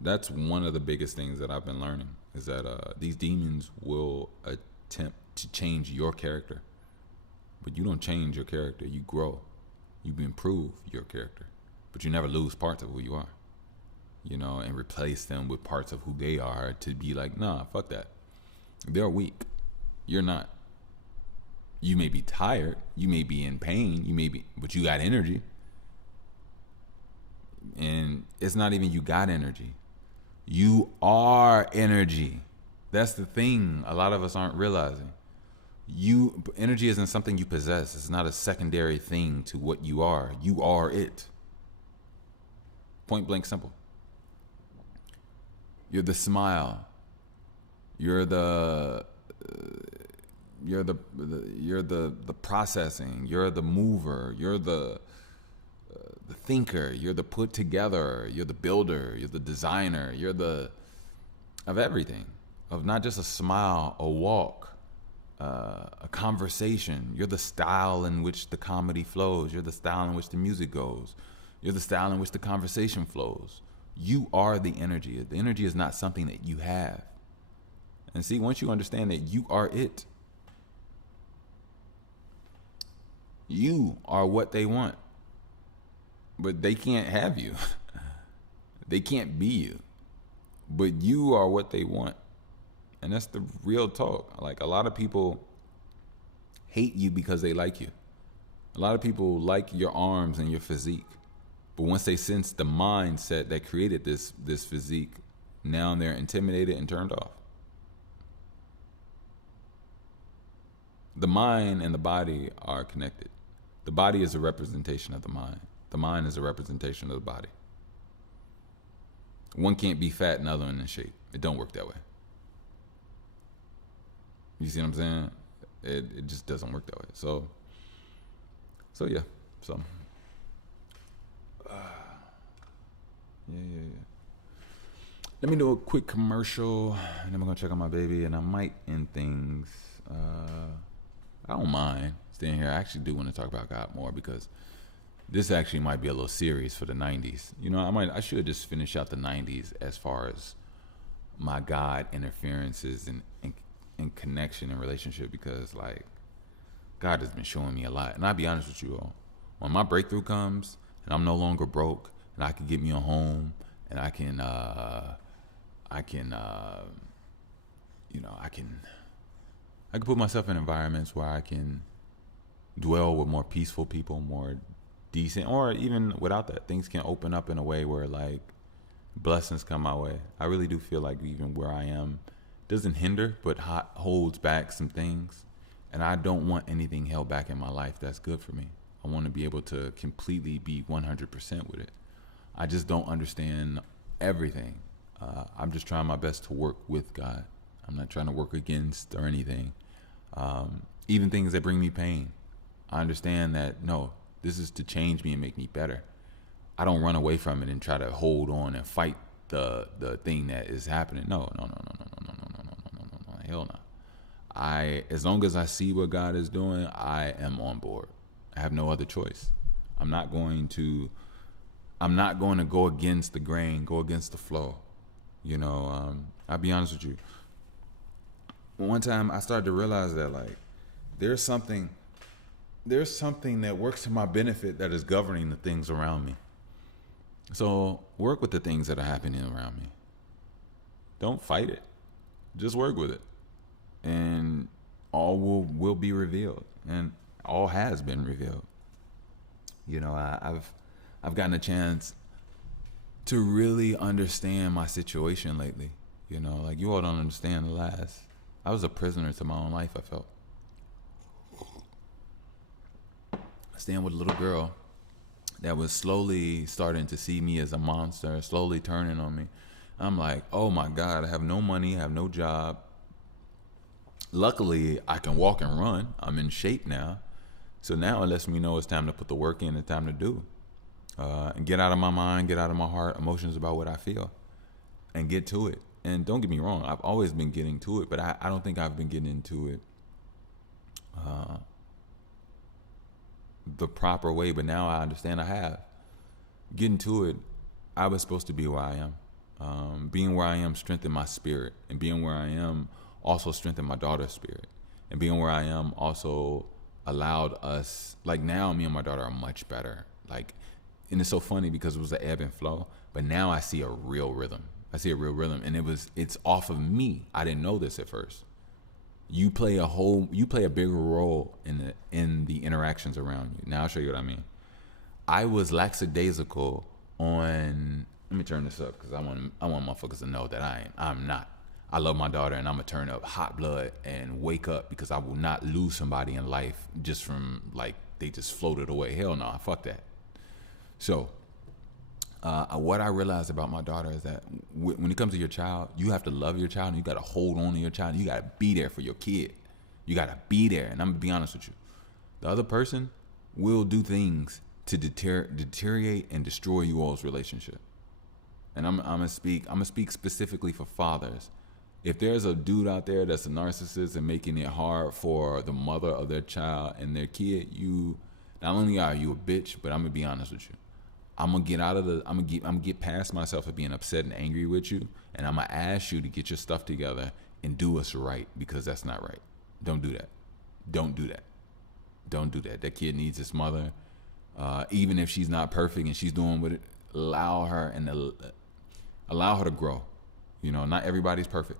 that's one of the biggest things that I've been learning is that these demons will attempt to change your character. But you don't change your character, you grow. You improve your character. But you never lose parts of who you are. And replace them with parts of who they are to be like, nah, fuck that. They're weak. You're not. You may be tired. You may be in pain. But you got energy. And it's not even you got energy. You are energy. That's the thing a lot of us aren't realizing. Energy isn't something you possess. It's not a secondary thing to what you are. You are it. Point blank simple. You're the smile. You're the processing. You're the mover. You're the thinker. You're the put together. You're the builder. You're the designer. You're of everything. Of not just a smile, a walk, a conversation. You're the style in which the comedy flows. You're the style in which the music goes. You're the style in which the conversation flows. You are the energy. The energy is not something that you have. And see, once you understand that you are it, you are what they want. But they can't have you. They can't be you. But you are what they want. And that's the real talk. Like, a lot of people hate you because they like you. A lot of people like your arms and your physique. But once they sense the mindset that created this physique, now they're intimidated and turned off. The mind and the body are connected. The body is a representation of the mind. The mind is a representation of the body. One can't be fat and the other one in shape. It don't work that way. You see what I'm saying? It just doesn't work that way. So yeah. So yeah. Let me do a quick commercial, and then we're gonna check on my baby, and I might end things. I don't mind staying here. I actually do want to talk about God more because this actually might be a little series for the 90s. I should just finish out the 90s as far as my God interferences and connection and relationship, because like God has been showing me a lot. And I'll be honest with you all, when my breakthrough comes and I'm no longer broke and I can get me a home and I can put myself in environments where I can dwell with more peaceful people, more decent, or even without that, things can open up in a way where like blessings come my way. I really do feel like even where I am doesn't hinder, but holds back some things. And I don't want anything held back in my life that's good for me. I want to be able to completely be 100% with it. I just don't understand everything. I'm just trying my best to work with God. I'm not trying to work against or anything. Even things that bring me pain. I understand that, no, this is to change me and make me better. I don't run away from it and try to hold on and fight the thing that is happening. No. Hell no. As long as I see what God is doing, I am on board. I have no other choice. I'm not going to go against the grain, go against the flow. I'll be honest with you. One time I started to realize that there's something that works to my benefit that is governing the things around me. So work with the things that are happening around me. Don't fight it. Just work with it. And all will be revealed. And all has been revealed. I've gotten a chance to really understand my situation lately. You all don't understand the last. I was a prisoner to my own life, I felt. Staying with a little girl that was slowly starting to see me as a monster, slowly turning on me. I'm like, oh my God, I have no money, I have no job. Luckily, I can walk and run. I'm in shape now. So now it lets me know it's time to put the work in, it's time to do. And get out of my mind, get out of my heart, emotions about what I feel, and get to it. And don't get me wrong, I've always been getting to it, but I don't think I've been getting into it the proper way. But now I understand I have. Getting to it, I was supposed to be where I am. Being where I am strengthened my spirit, and being where I am also strengthened my daughter's spirit. And being where I am also allowed us, now me and my daughter are much better. And it's so funny because it was an ebb and flow, but now I see a real rhythm. And it's off of me. I didn't know this at first. You play a bigger role in the interactions around you. Now I'll show you what I mean. I was lackadaisical on. Let me turn this up because I want motherfuckers to know that I'm not. I love my daughter, and I'm gonna turn up hot blood and wake up because I will not lose somebody in life just from they just floated away. Hell no, fuck that. So, what I realized about my daughter is that when it comes to your child, you have to love your child, and you got to hold on to your child, and you got to be there for your kid. You got to be there, and I'm gonna be honest with you. The other person will do things to deteriorate and destroy you all's relationship. And I'm gonna speak specifically for fathers. If there's a dude out there that's a narcissist and making it hard for the mother of their child and their kid, you not only are you a bitch, but I'm gonna be honest with you. I'm gonna get past myself of being upset and angry with you, and I'm gonna ask you to get your stuff together and do us right, because that's not right. Don't do that. Don't do that. Don't do that. That kid needs his mother, even if she's not perfect and she's doing what it. Allow her to grow. Not everybody's perfect.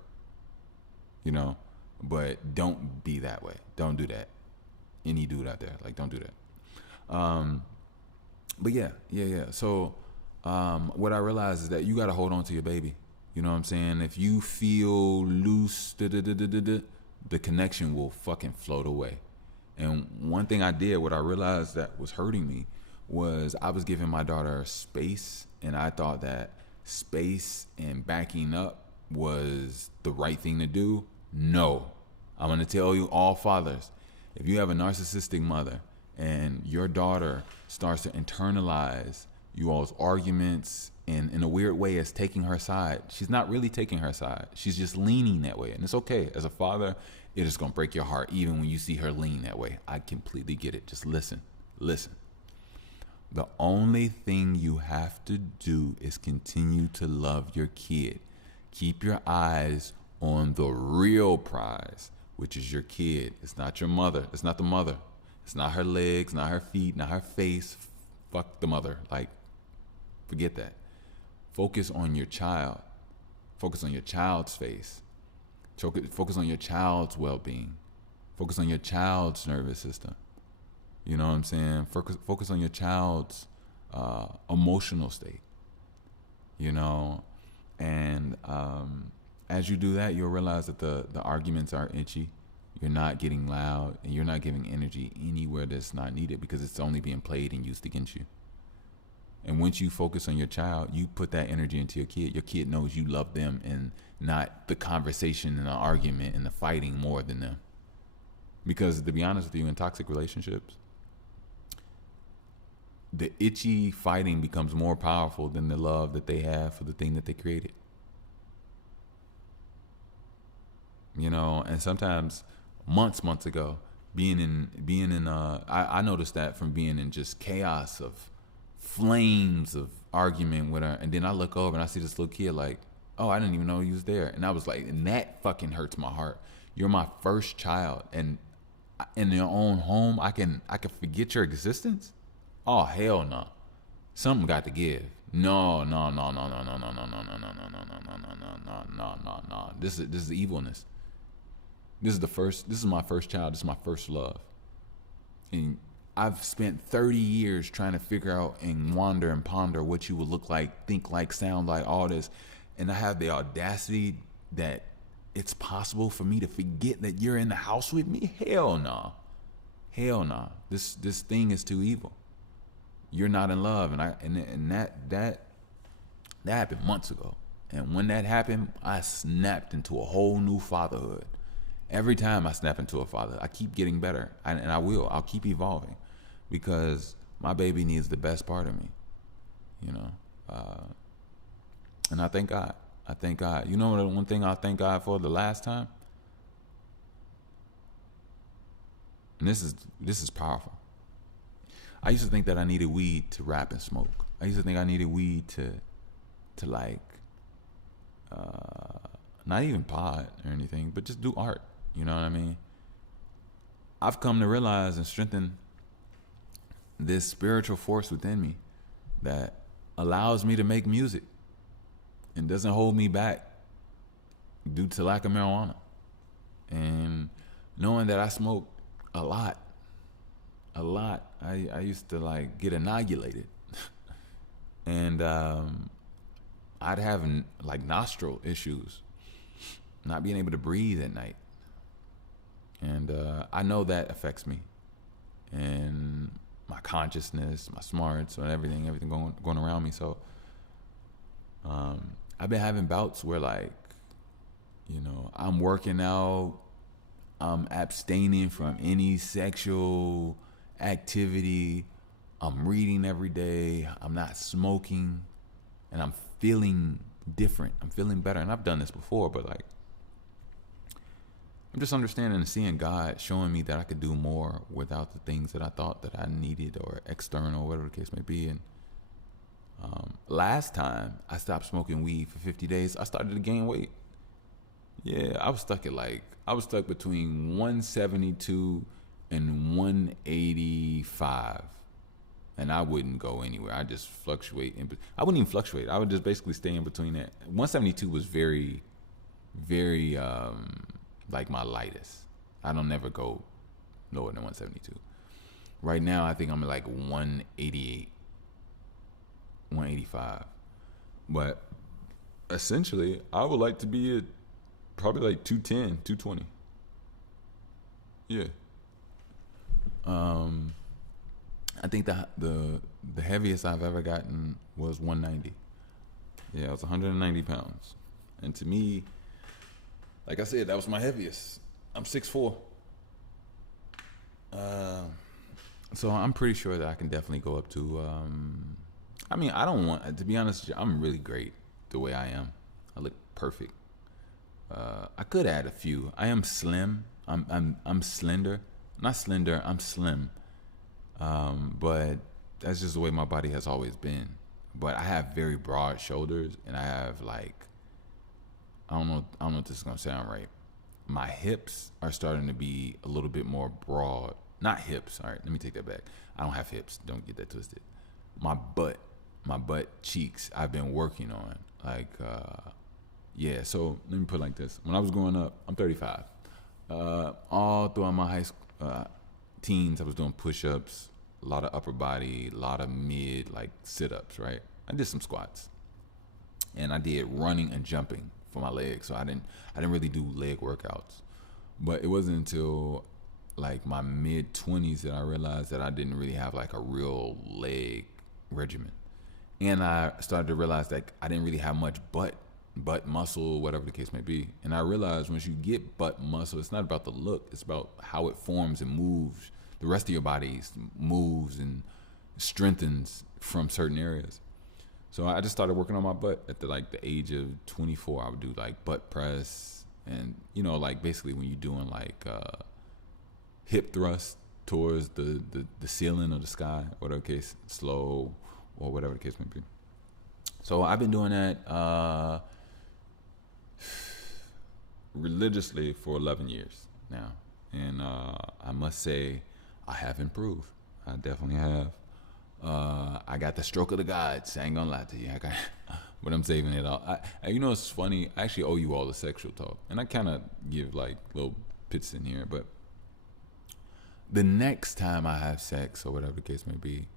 But don't be that way. Don't do that. Any dude out there, don't do that. But yeah. So, what I realized is that you got to hold on to your baby. You know what I'm saying? If you feel loose, the connection will fucking float away. And one thing I did, what I realized that was hurting me, was I was giving my daughter space, and I thought that space and backing up was the right thing to do. No. I'm going to tell you, all fathers, if you have a narcissistic mother and your daughter starts to internalize you all's arguments and in a weird way is taking her side, she's not really taking her side. She's just leaning that way. And it's okay. As a father, it is going to break your heart even when you see her lean that way. I completely get it. Just listen. The only thing you have to do is continue to love your kid. Keep your eyes on the real prize, which is your kid. It's not your mother. It's not the mother. It's not her legs, not her feet, not her face. Fuck the mother. Forget that. Focus on your child. Focus on your child's face. Focus on your child's well-being. Focus on your child's nervous system. You know what I'm saying? Focus on your child's emotional state. And as you do that, you'll realize that the arguments are itchy. You're not getting loud, and you're not giving energy anywhere that's not needed, because it's only being played and used against you. And once you focus on your child, you put that energy into your kid. Your kid knows you love them and not the conversation and the argument and the fighting more than them. Because to be honest with you, in toxic relationships, the itchy fighting becomes more powerful than the love that they have for the thing that they created. And sometimes months ago, I noticed that from being in just chaos of flames of argument with her, and then I look over and I see this little kid like, oh, I didn't even know he was there. And I was like, and that fucking hurts my heart. You're my first child, and in your own home, I can forget your existence? Oh, hell no. Something got to give. No. This is evilness. This is my first child. This is my first love. And I've spent 30 years trying to figure out and wander and ponder what you would look like, think like, sound like, all this. And I have the audacity that it's possible for me to forget that you're in the house with me? Hell no. Hell no. This thing is too evil. You're not in love. And that happened months ago. And when that happened, I snapped into a whole new fatherhood. Every time I snap into a father, I keep getting better. And I will. I'll keep evolving. Because my baby needs the best part of me. And I thank God. I thank God. You know what? One thing I thank God for the last time? And this is powerful. I used to think that I needed weed to rap and smoke. I used to think I needed weed to like, not even pot or anything, but just do art. You know what I mean? I've come to realize and strengthen this spiritual force within me that allows me to make music and doesn't hold me back due to lack of marijuana. And knowing that I smoke a lot, I used to like get inoculated. And I'd have like nostril issues, not being able to breathe at night. And I know that affects me and my consciousness, my smarts, and everything going around me. So I've been having bouts where like, I'm working out, I'm abstaining from any sexual activity, I'm reading every day, I'm not smoking, and I'm feeling different. I'm feeling better. And I've done this before, but like, I'm just understanding and seeing God showing me that I could do more without the things that I thought that I needed or external, whatever the case may be. And last time I stopped smoking weed for 50 days, I started to gain weight. Yeah, I was stuck between 172 and 185. And I wouldn't go anywhere. I just fluctuate. I wouldn't even fluctuate. I would just basically stay in between that. 172 was very, very, like my lightest. I don't never go lower than 172. Right now, I think I'm at like 188, 185. But essentially, I would like to be at probably like 210, 220. Yeah. I think the heaviest I've ever gotten was 190. Yeah, it was 190 pounds. And to me, like I said, that was my heaviest. I'm 6'4". So I'm pretty sure that I can definitely go up to, I don't want, to be honest, I'm really great the way I am. I look perfect. I could add a few. I am slim. I'm slender. Not slender, I'm slim. But that's just the way my body has always been. But I have very broad shoulders, and I have like, I don't know if this is gonna sound right. My hips are starting to be a little bit more broad. Not hips. All right, let me take that back. I don't have hips. Don't get that twisted. My butt cheeks, I've been working on. Like, yeah. So let me put it like this. When I was growing up, I'm 35. All throughout my high school, teens, I was doing push-ups, a lot of upper body, a lot of mid, like sit-ups. Right. I did some squats, and I did running and jumping for my legs. So I didn't really do leg workouts. But it wasn't until like my mid 20s that I realized that I didn't really have like a real leg regimen. And I started to realize that I didn't really have much butt muscle, whatever the case may be. And I realized once you get butt muscle, it's not about the look, it's about how it forms and moves. The rest of your body moves and strengthens from certain areas. So I just started working on my butt at the age of 24. I would do like butt press, and like basically when you're doing like hip thrust towards the ceiling or the sky, whatever case, slow or whatever the case may be. So I've been doing that religiously for 11 years now, and I must say I have improved. I definitely have. I got the stroke of the gods. I ain't gonna lie to you. But I'm saving it all. It's funny. I actually owe you all the sexual talk, and I kind of give like little bits in here. But the next time I have sex or whatever the case may be,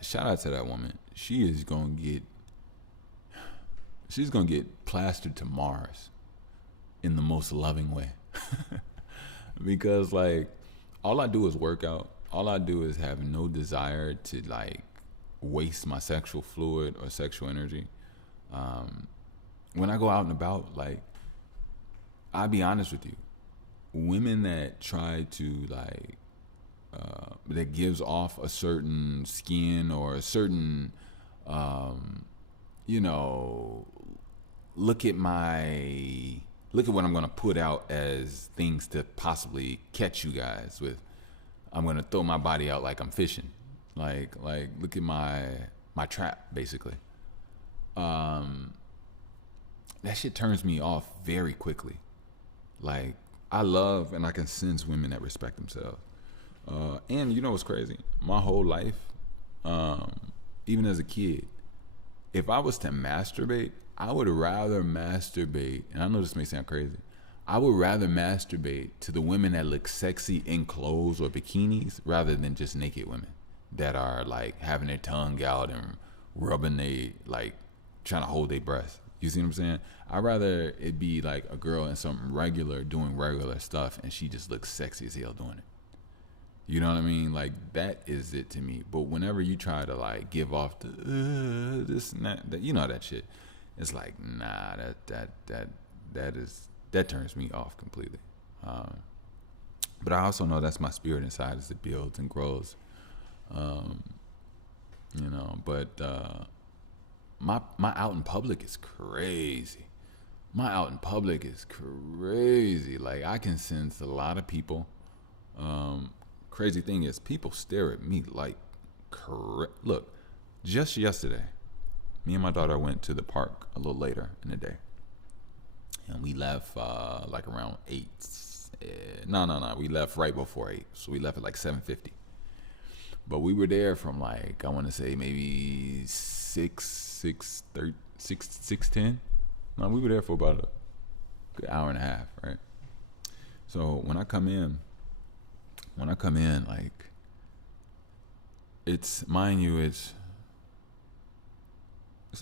shout out to that woman. She's gonna get plastered to Mars in the most loving way, because like all I do is work out. All I do is have no desire to like waste my sexual fluid or sexual energy. When I go out and about, like, I'll be honest with you, women that try to like, that gives off a certain skin or a certain, look at what I'm going to put out as things to possibly catch you guys with. I'm gonna throw my body out like I'm fishing, like look at my trap, basically. That shit turns me off very quickly. Like I love and I can sense women that respect themselves. And you know what's crazy? My whole life, even as a kid, if I was to masturbate, I would rather masturbate. And I know this may sound crazy. I would rather masturbate to the women that look sexy in clothes or bikinis rather than just naked women that are like having their tongue out and rubbing like trying to hold their breath. You see what I'm saying? I'd rather it be like a girl in something regular doing regular stuff and she just looks sexy as hell doing it. You know what I mean? Like that is it to me. But whenever you try to like give off the this and that, that shit, it's like nah, that turns me off completely. But I also know that's my spirit inside as it builds and grows. But my out in public is crazy. My out in public is crazy. Like I can sense a lot of people. Crazy thing is people stare at me like, look, just yesterday, me and my daughter went to the park a little later in the day. And we left like around 8. No. We left right before 8. So we left at like 7:50. But we were there from like, I want to say maybe 6:10. No, we were there for about a good hour and a half, right? So when I come in, like, it's, mind you, it's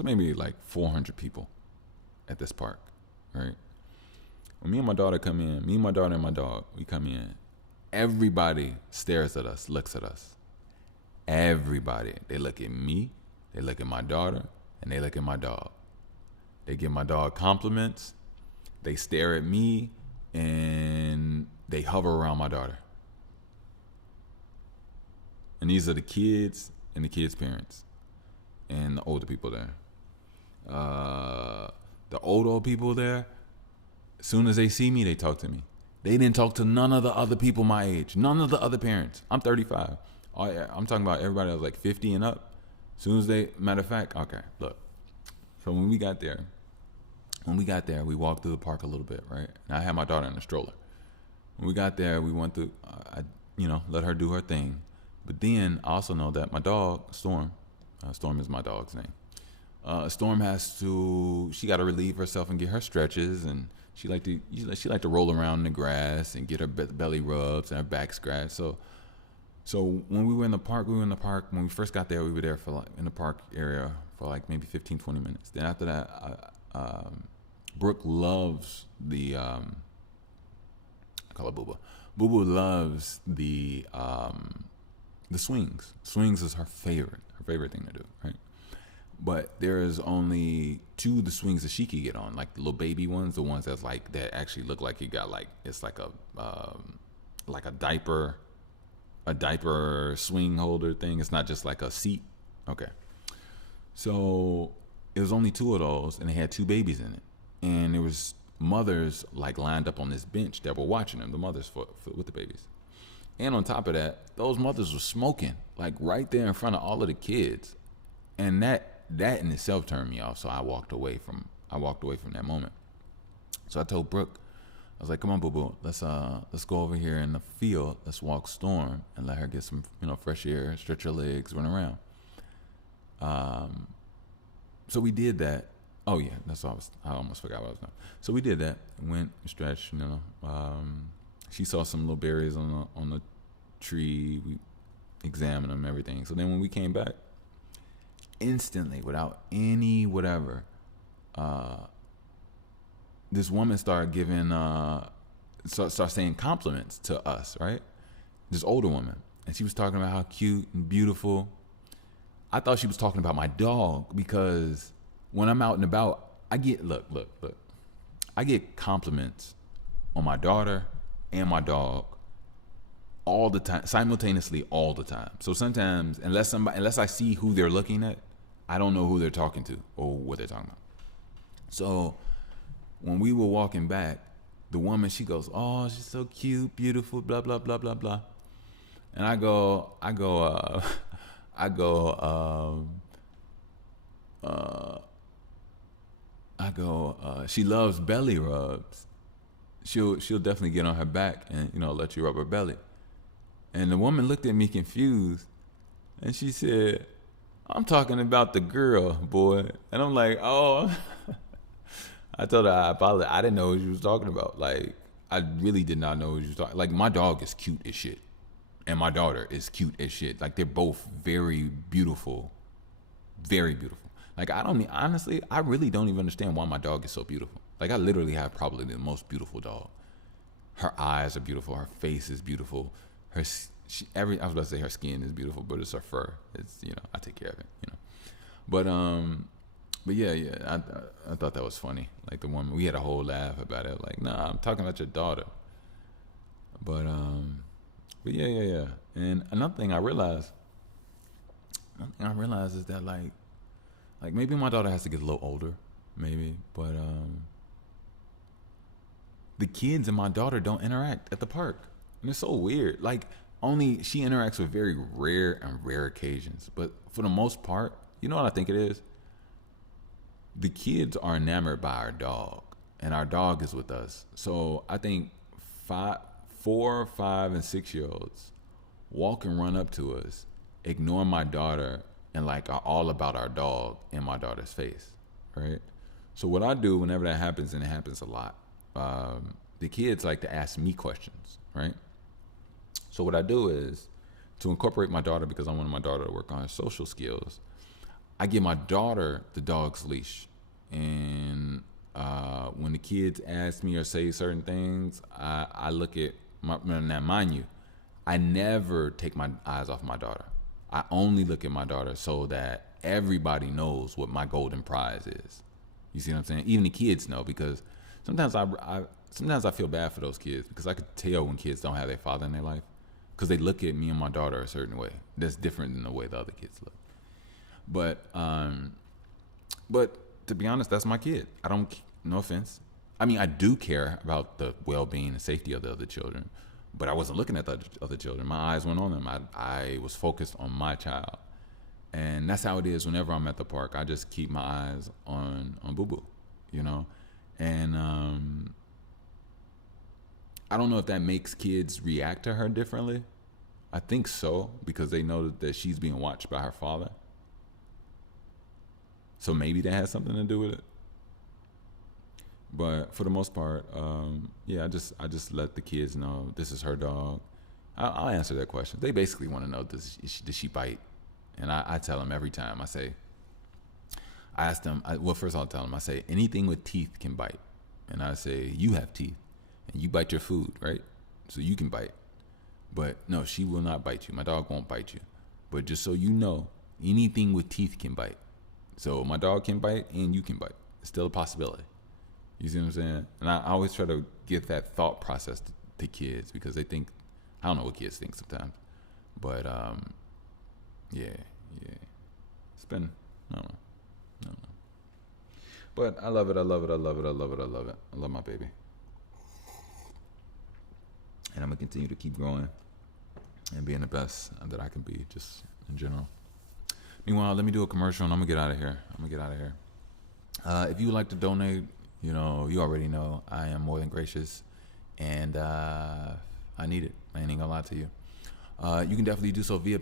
maybe like 400 people at this park. Right. When me and my daughter come in, me and my daughter and my dog, we come in. Everybody stares at us, looks at us. Everybody. They look at me, they look at my daughter, and they look at my dog. They give my dog compliments. They stare at me, and they hover around my daughter. And these are the kids and the kids' parents and the older people there. The old people there, as soon as they see me, they talk to me. They didn't talk to none of the other people my age, none of the other parents. I'm 35. I'm talking about everybody that was like 50 and up. As soon as matter of fact, okay, look. So when we got there, we walked through the park a little bit, right? And I had my daughter in a stroller. When we got there, we went through, let her do her thing. But then I also know that my dog, Storm is my dog's name. Storm she got to relieve herself and get her stretches, and she like to roll around in the grass and get her belly rubs and her back scratched. So when we were in the park, when we first got there, we were there for like in the park area for like maybe 15, 20 minutes. Then after that, Brooke loves I call her Booba. Booba loves the swings. Swings is her favorite thing to do, right? But there is only two of the swings that she could get on, like the little baby ones, the ones that's like that actually look like you got like it's like a diaper swing holder thing. It's not just like a seat. Okay, so it was only two of those, and they had two babies in it, and there was mothers like lined up on this bench that were watching them. The mothers with the babies, and on top of that, those mothers were smoking like right there in front of all of the kids, and that in itself turned me off. So I walked away from that moment. So I told Brooke, I was like, "Come on, boo boo, let's go over here in the field. Let's walk Storm and let her get some fresh air, stretch her legs, run around." So we did that. Oh yeah, that's all. I almost forgot what I was doing. So we did that. Went stretched. She saw some little berries on the tree. We examined them, everything. So then when we came back, instantly, without any whatever, this woman started giving, start saying compliments to us, right? This older woman, and she was talking about how cute and beautiful. I thought she was talking about my dog, because when I'm out and about, I get look. I get compliments on my daughter and my dog all the time, simultaneously, all the time. So sometimes, unless I see who they're looking at, I don't know who they're talking to or what they're talking about. So when we were walking back, the woman, she goes, "Oh, she's so cute, beautiful, blah blah blah blah blah," and I go, she loves belly rubs. She'll definitely get on her back and let you rub her belly. And the woman looked at me confused, and she said, "I'm talking about the girl, boy." And I'm like, "Oh." I told her I apologize. I didn't know what she was talking about. Like, I really did not know what she was talking. Like, my dog is cute as shit, and my daughter is cute as shit. Like, they're both very beautiful, very beautiful. Like, honestly, I really don't even understand why my dog is so beautiful. Like, I literally have probably the most beautiful dog. Her eyes are beautiful. Her face is beautiful. I was about to say her skin is beautiful, but it's her fur. It's, I take care of it, But yeah, I thought that was funny. Like, the woman, we had a whole laugh about it. Like, "Nah, I'm talking about your daughter." But yeah. And another thing I realized is that like maybe my daughter has to get a little older, maybe, but the kids and my daughter don't interact at the park, and it's so weird. Like, only she interacts with very rare occasions, but for the most part, you know what I think it is? The kids are enamored by our dog, and our dog is with us. So I think 4, 5, and 6-year-olds walk and run up to us, ignore my daughter, and like are all about our dog in my daughter's face, right? So what I do whenever that happens, and it happens a lot, the kids like to ask me questions, right? So what I do is, to incorporate my daughter, because I want my daughter to work on her social skills, I give my daughter the dog's leash, and when the kids ask me or say certain things, I look at now, mind you, I never take my eyes off my daughter. I only look at my daughter so that everybody knows what my golden prize is. You see what I'm saying? Even the kids know, because sometimes I feel bad for those kids, because I could tell when kids don't have their father in their life, because they look at me and my daughter a certain way that's different than the way the other kids look. But to be honest, that's my kid. No offense. I mean, I do care about the well-being and safety of the other children, but I wasn't looking at the other children. My eyes went on them. I was focused on my child. And that's how it is whenever I'm at the park. I just keep my eyes on Boo Boo, And I don't know if that makes kids react to her differently. I think so, because they know that she's being watched by her father. So maybe that has something to do with it. But for the most part, I just let the kids know this is her dog. I'll answer their question. They basically want to know, does she bite? And I tell them every time. I ask them, first I'll tell them, I say, anything with teeth can bite. And I say, you have teeth, and you bite your food, right? So you can bite. But no, she will not bite you. My dog won't bite you. But just so you know, anything with teeth can bite. So my dog can bite and you can bite. It's still a possibility. You see what I'm saying? And I always try to give that thought process to kids because they think, I don't know what kids think sometimes, but yeah. It's been, I don't know. But I love it. I love my baby. And I'm going to continue to keep growing and being the best that I can be just in general. Meanwhile, let me do a commercial and I'm going to get out of here. If you would like to donate, you already know I am more than gracious and I need it. I ain't gonna lie to you. You can definitely do so via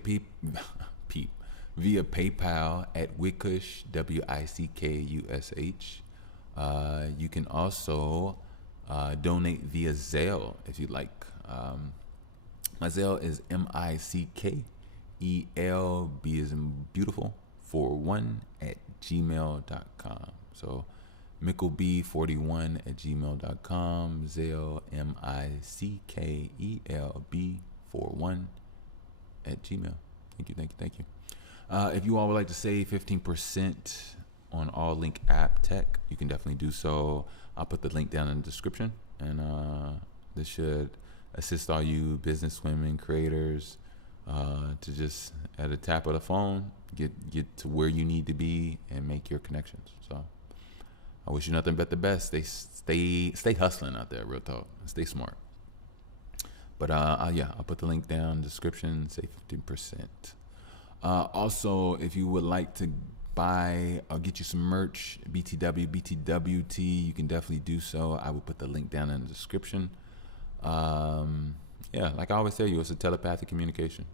via PayPal at Wickush, WICKUSH. You can also donate via Zelle if you'd like. My Zelle is MICKELB as in beautiful 41 at gmail.com. So Mickleb41 at gmail.com. Zelle MICKELB41 at gmail. Thank you. If you all would like to save 15% on all link app tech, you can definitely do so. I'll put the link down in the description, and this should assist all you business women creators to just at a tap of the phone get to where you need to be and make your connections. So I wish you nothing but the best. Stay hustling out there, real talk. Stay smart. But I'll put the link down in the description. Save 15%. Also, if you would like to buy or get you some merch, BTWT, you can definitely do so. I will put the link down in the description. Like I always tell you, it's a telepathic communication.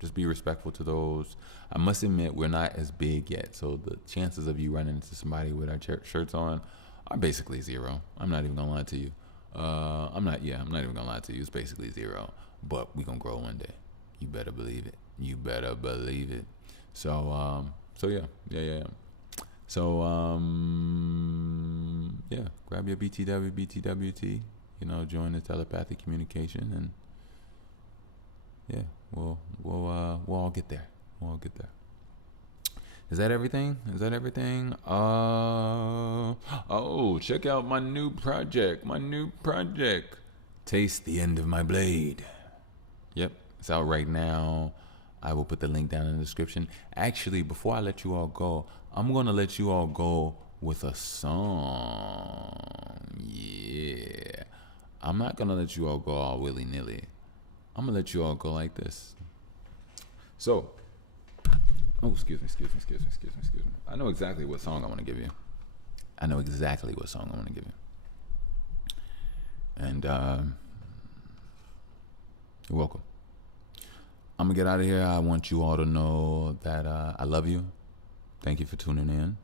Just be respectful to those. I must admit, we're not as big yet, so the chances of you running into somebody with our shirts on are basically zero. I'm not even gonna lie to you. I'm not even gonna lie to you. It's basically zero, but we gonna grow one day. You better believe it. So, yeah. So, grab your BTWT. Join the telepathic communication, and we'll all get there. Is that everything? Check out my new project. Taste the End of My Blade. Yep, it's out right now. I will put the link down in the description. Actually, before I let you all go, I'm going to let you all go with a song. Yeah. I'm not going to let you all go all willy-nilly. I'm going to let you all go like this. So, excuse me. I know exactly what song I want to give you. And you're welcome. I'm going to get out of here. I want you all to know that I love you. Thank you for tuning in.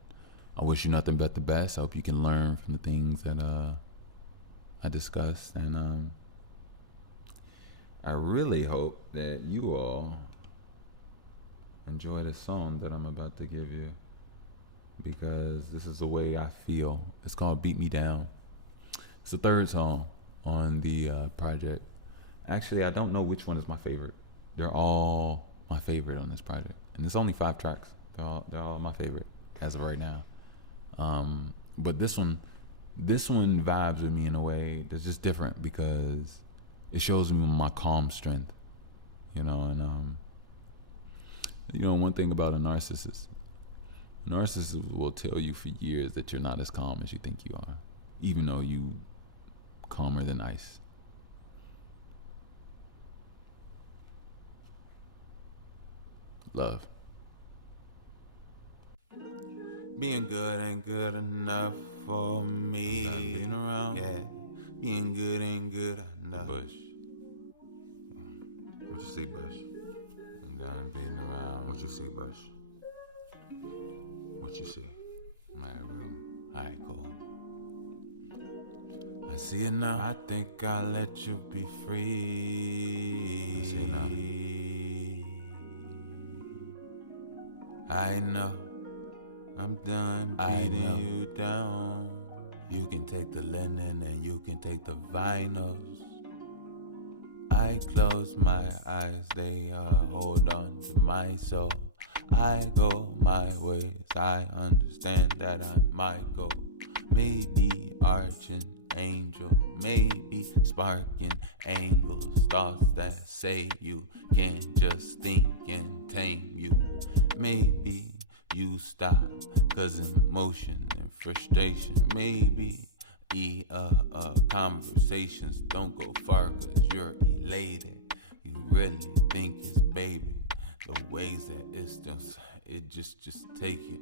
I wish you nothing but the best. I hope you can learn from the things that I discussed. And I really hope that you all enjoy the song that I'm about to give you, because this is the way I feel. It's called Beat Me Down. It's the third song on the project. Actually, I don't know which one is my favorite. They're all my favorite on this project, and it's only 5 tracks. They're all my favorite as of right now. But this one vibes with me in a way that's just different, because it shows me my calm strength, and one thing about a narcissist will tell you for years that you're not as calm as you think you are, even though you calmer than ice. Love. Being good ain't good enough for me. Not being around. Yeah. Being good ain't good enough. Bush. What you see, Bush? I'm done being around. What you see, Bush? What you see? My room. Alright, cool. I see it now. I think I'll let you be free. I see it now. I know. I'm done beating you down. You can take the linen and you can take the vinyls. I close my eyes, they hold on to my soul. I go my ways. I understand that I might go. Maybe arching angel, maybe sparking angles. Thoughts that say you can't just think and tame you. Maybe you stop, cause emotion and frustration. Maybe conversations don't go far cause you're elated. You really think it's baby. The ways that it's just take it.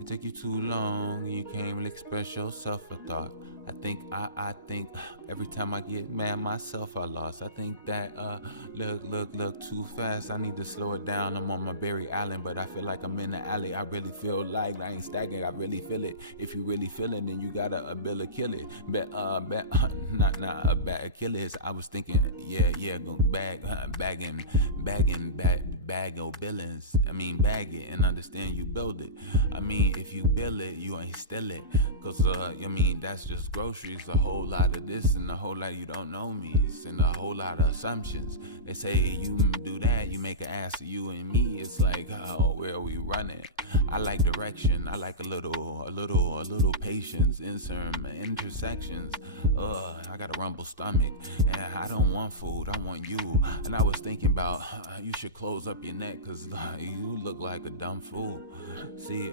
It took you too long and you can't really express yourself a thought. I think every time I get mad myself I lost. I think that look too fast. I need to slow it down. I'm on my Barry Island, but I feel like I'm in the alley. I really feel like I ain't stagnant. I really feel it. If you really feel it, then you got a bill to kill it. Not a bad Achilles. I was thinking, go bag your billings. I mean, bag it and understand you build it. I mean, if you build it, you ain't steal it. Cause, that's just groceries. A whole lot of this and a whole lot you don't know me. And a whole lot of assumptions. They say you do that, you make an ass of you and me. It's like, oh, where are we running? I like direction. I like a little patience in some intersections. I got a rumble stomach and I don't want food, I want you. And I was thinking about you should close up your neck cause you look like a dumb fool. See,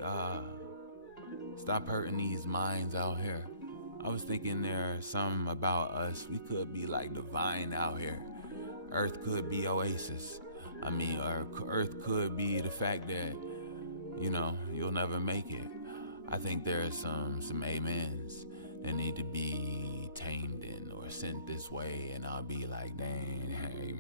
stop hurting these minds out here. I was thinking there's something about us. We could be like divine out here. Earth could be oasis. I mean, Earth could be the fact that, you'll never make it. I think there's some amens that need to be tamed in or sent this way, and I'll be like, dang, hey,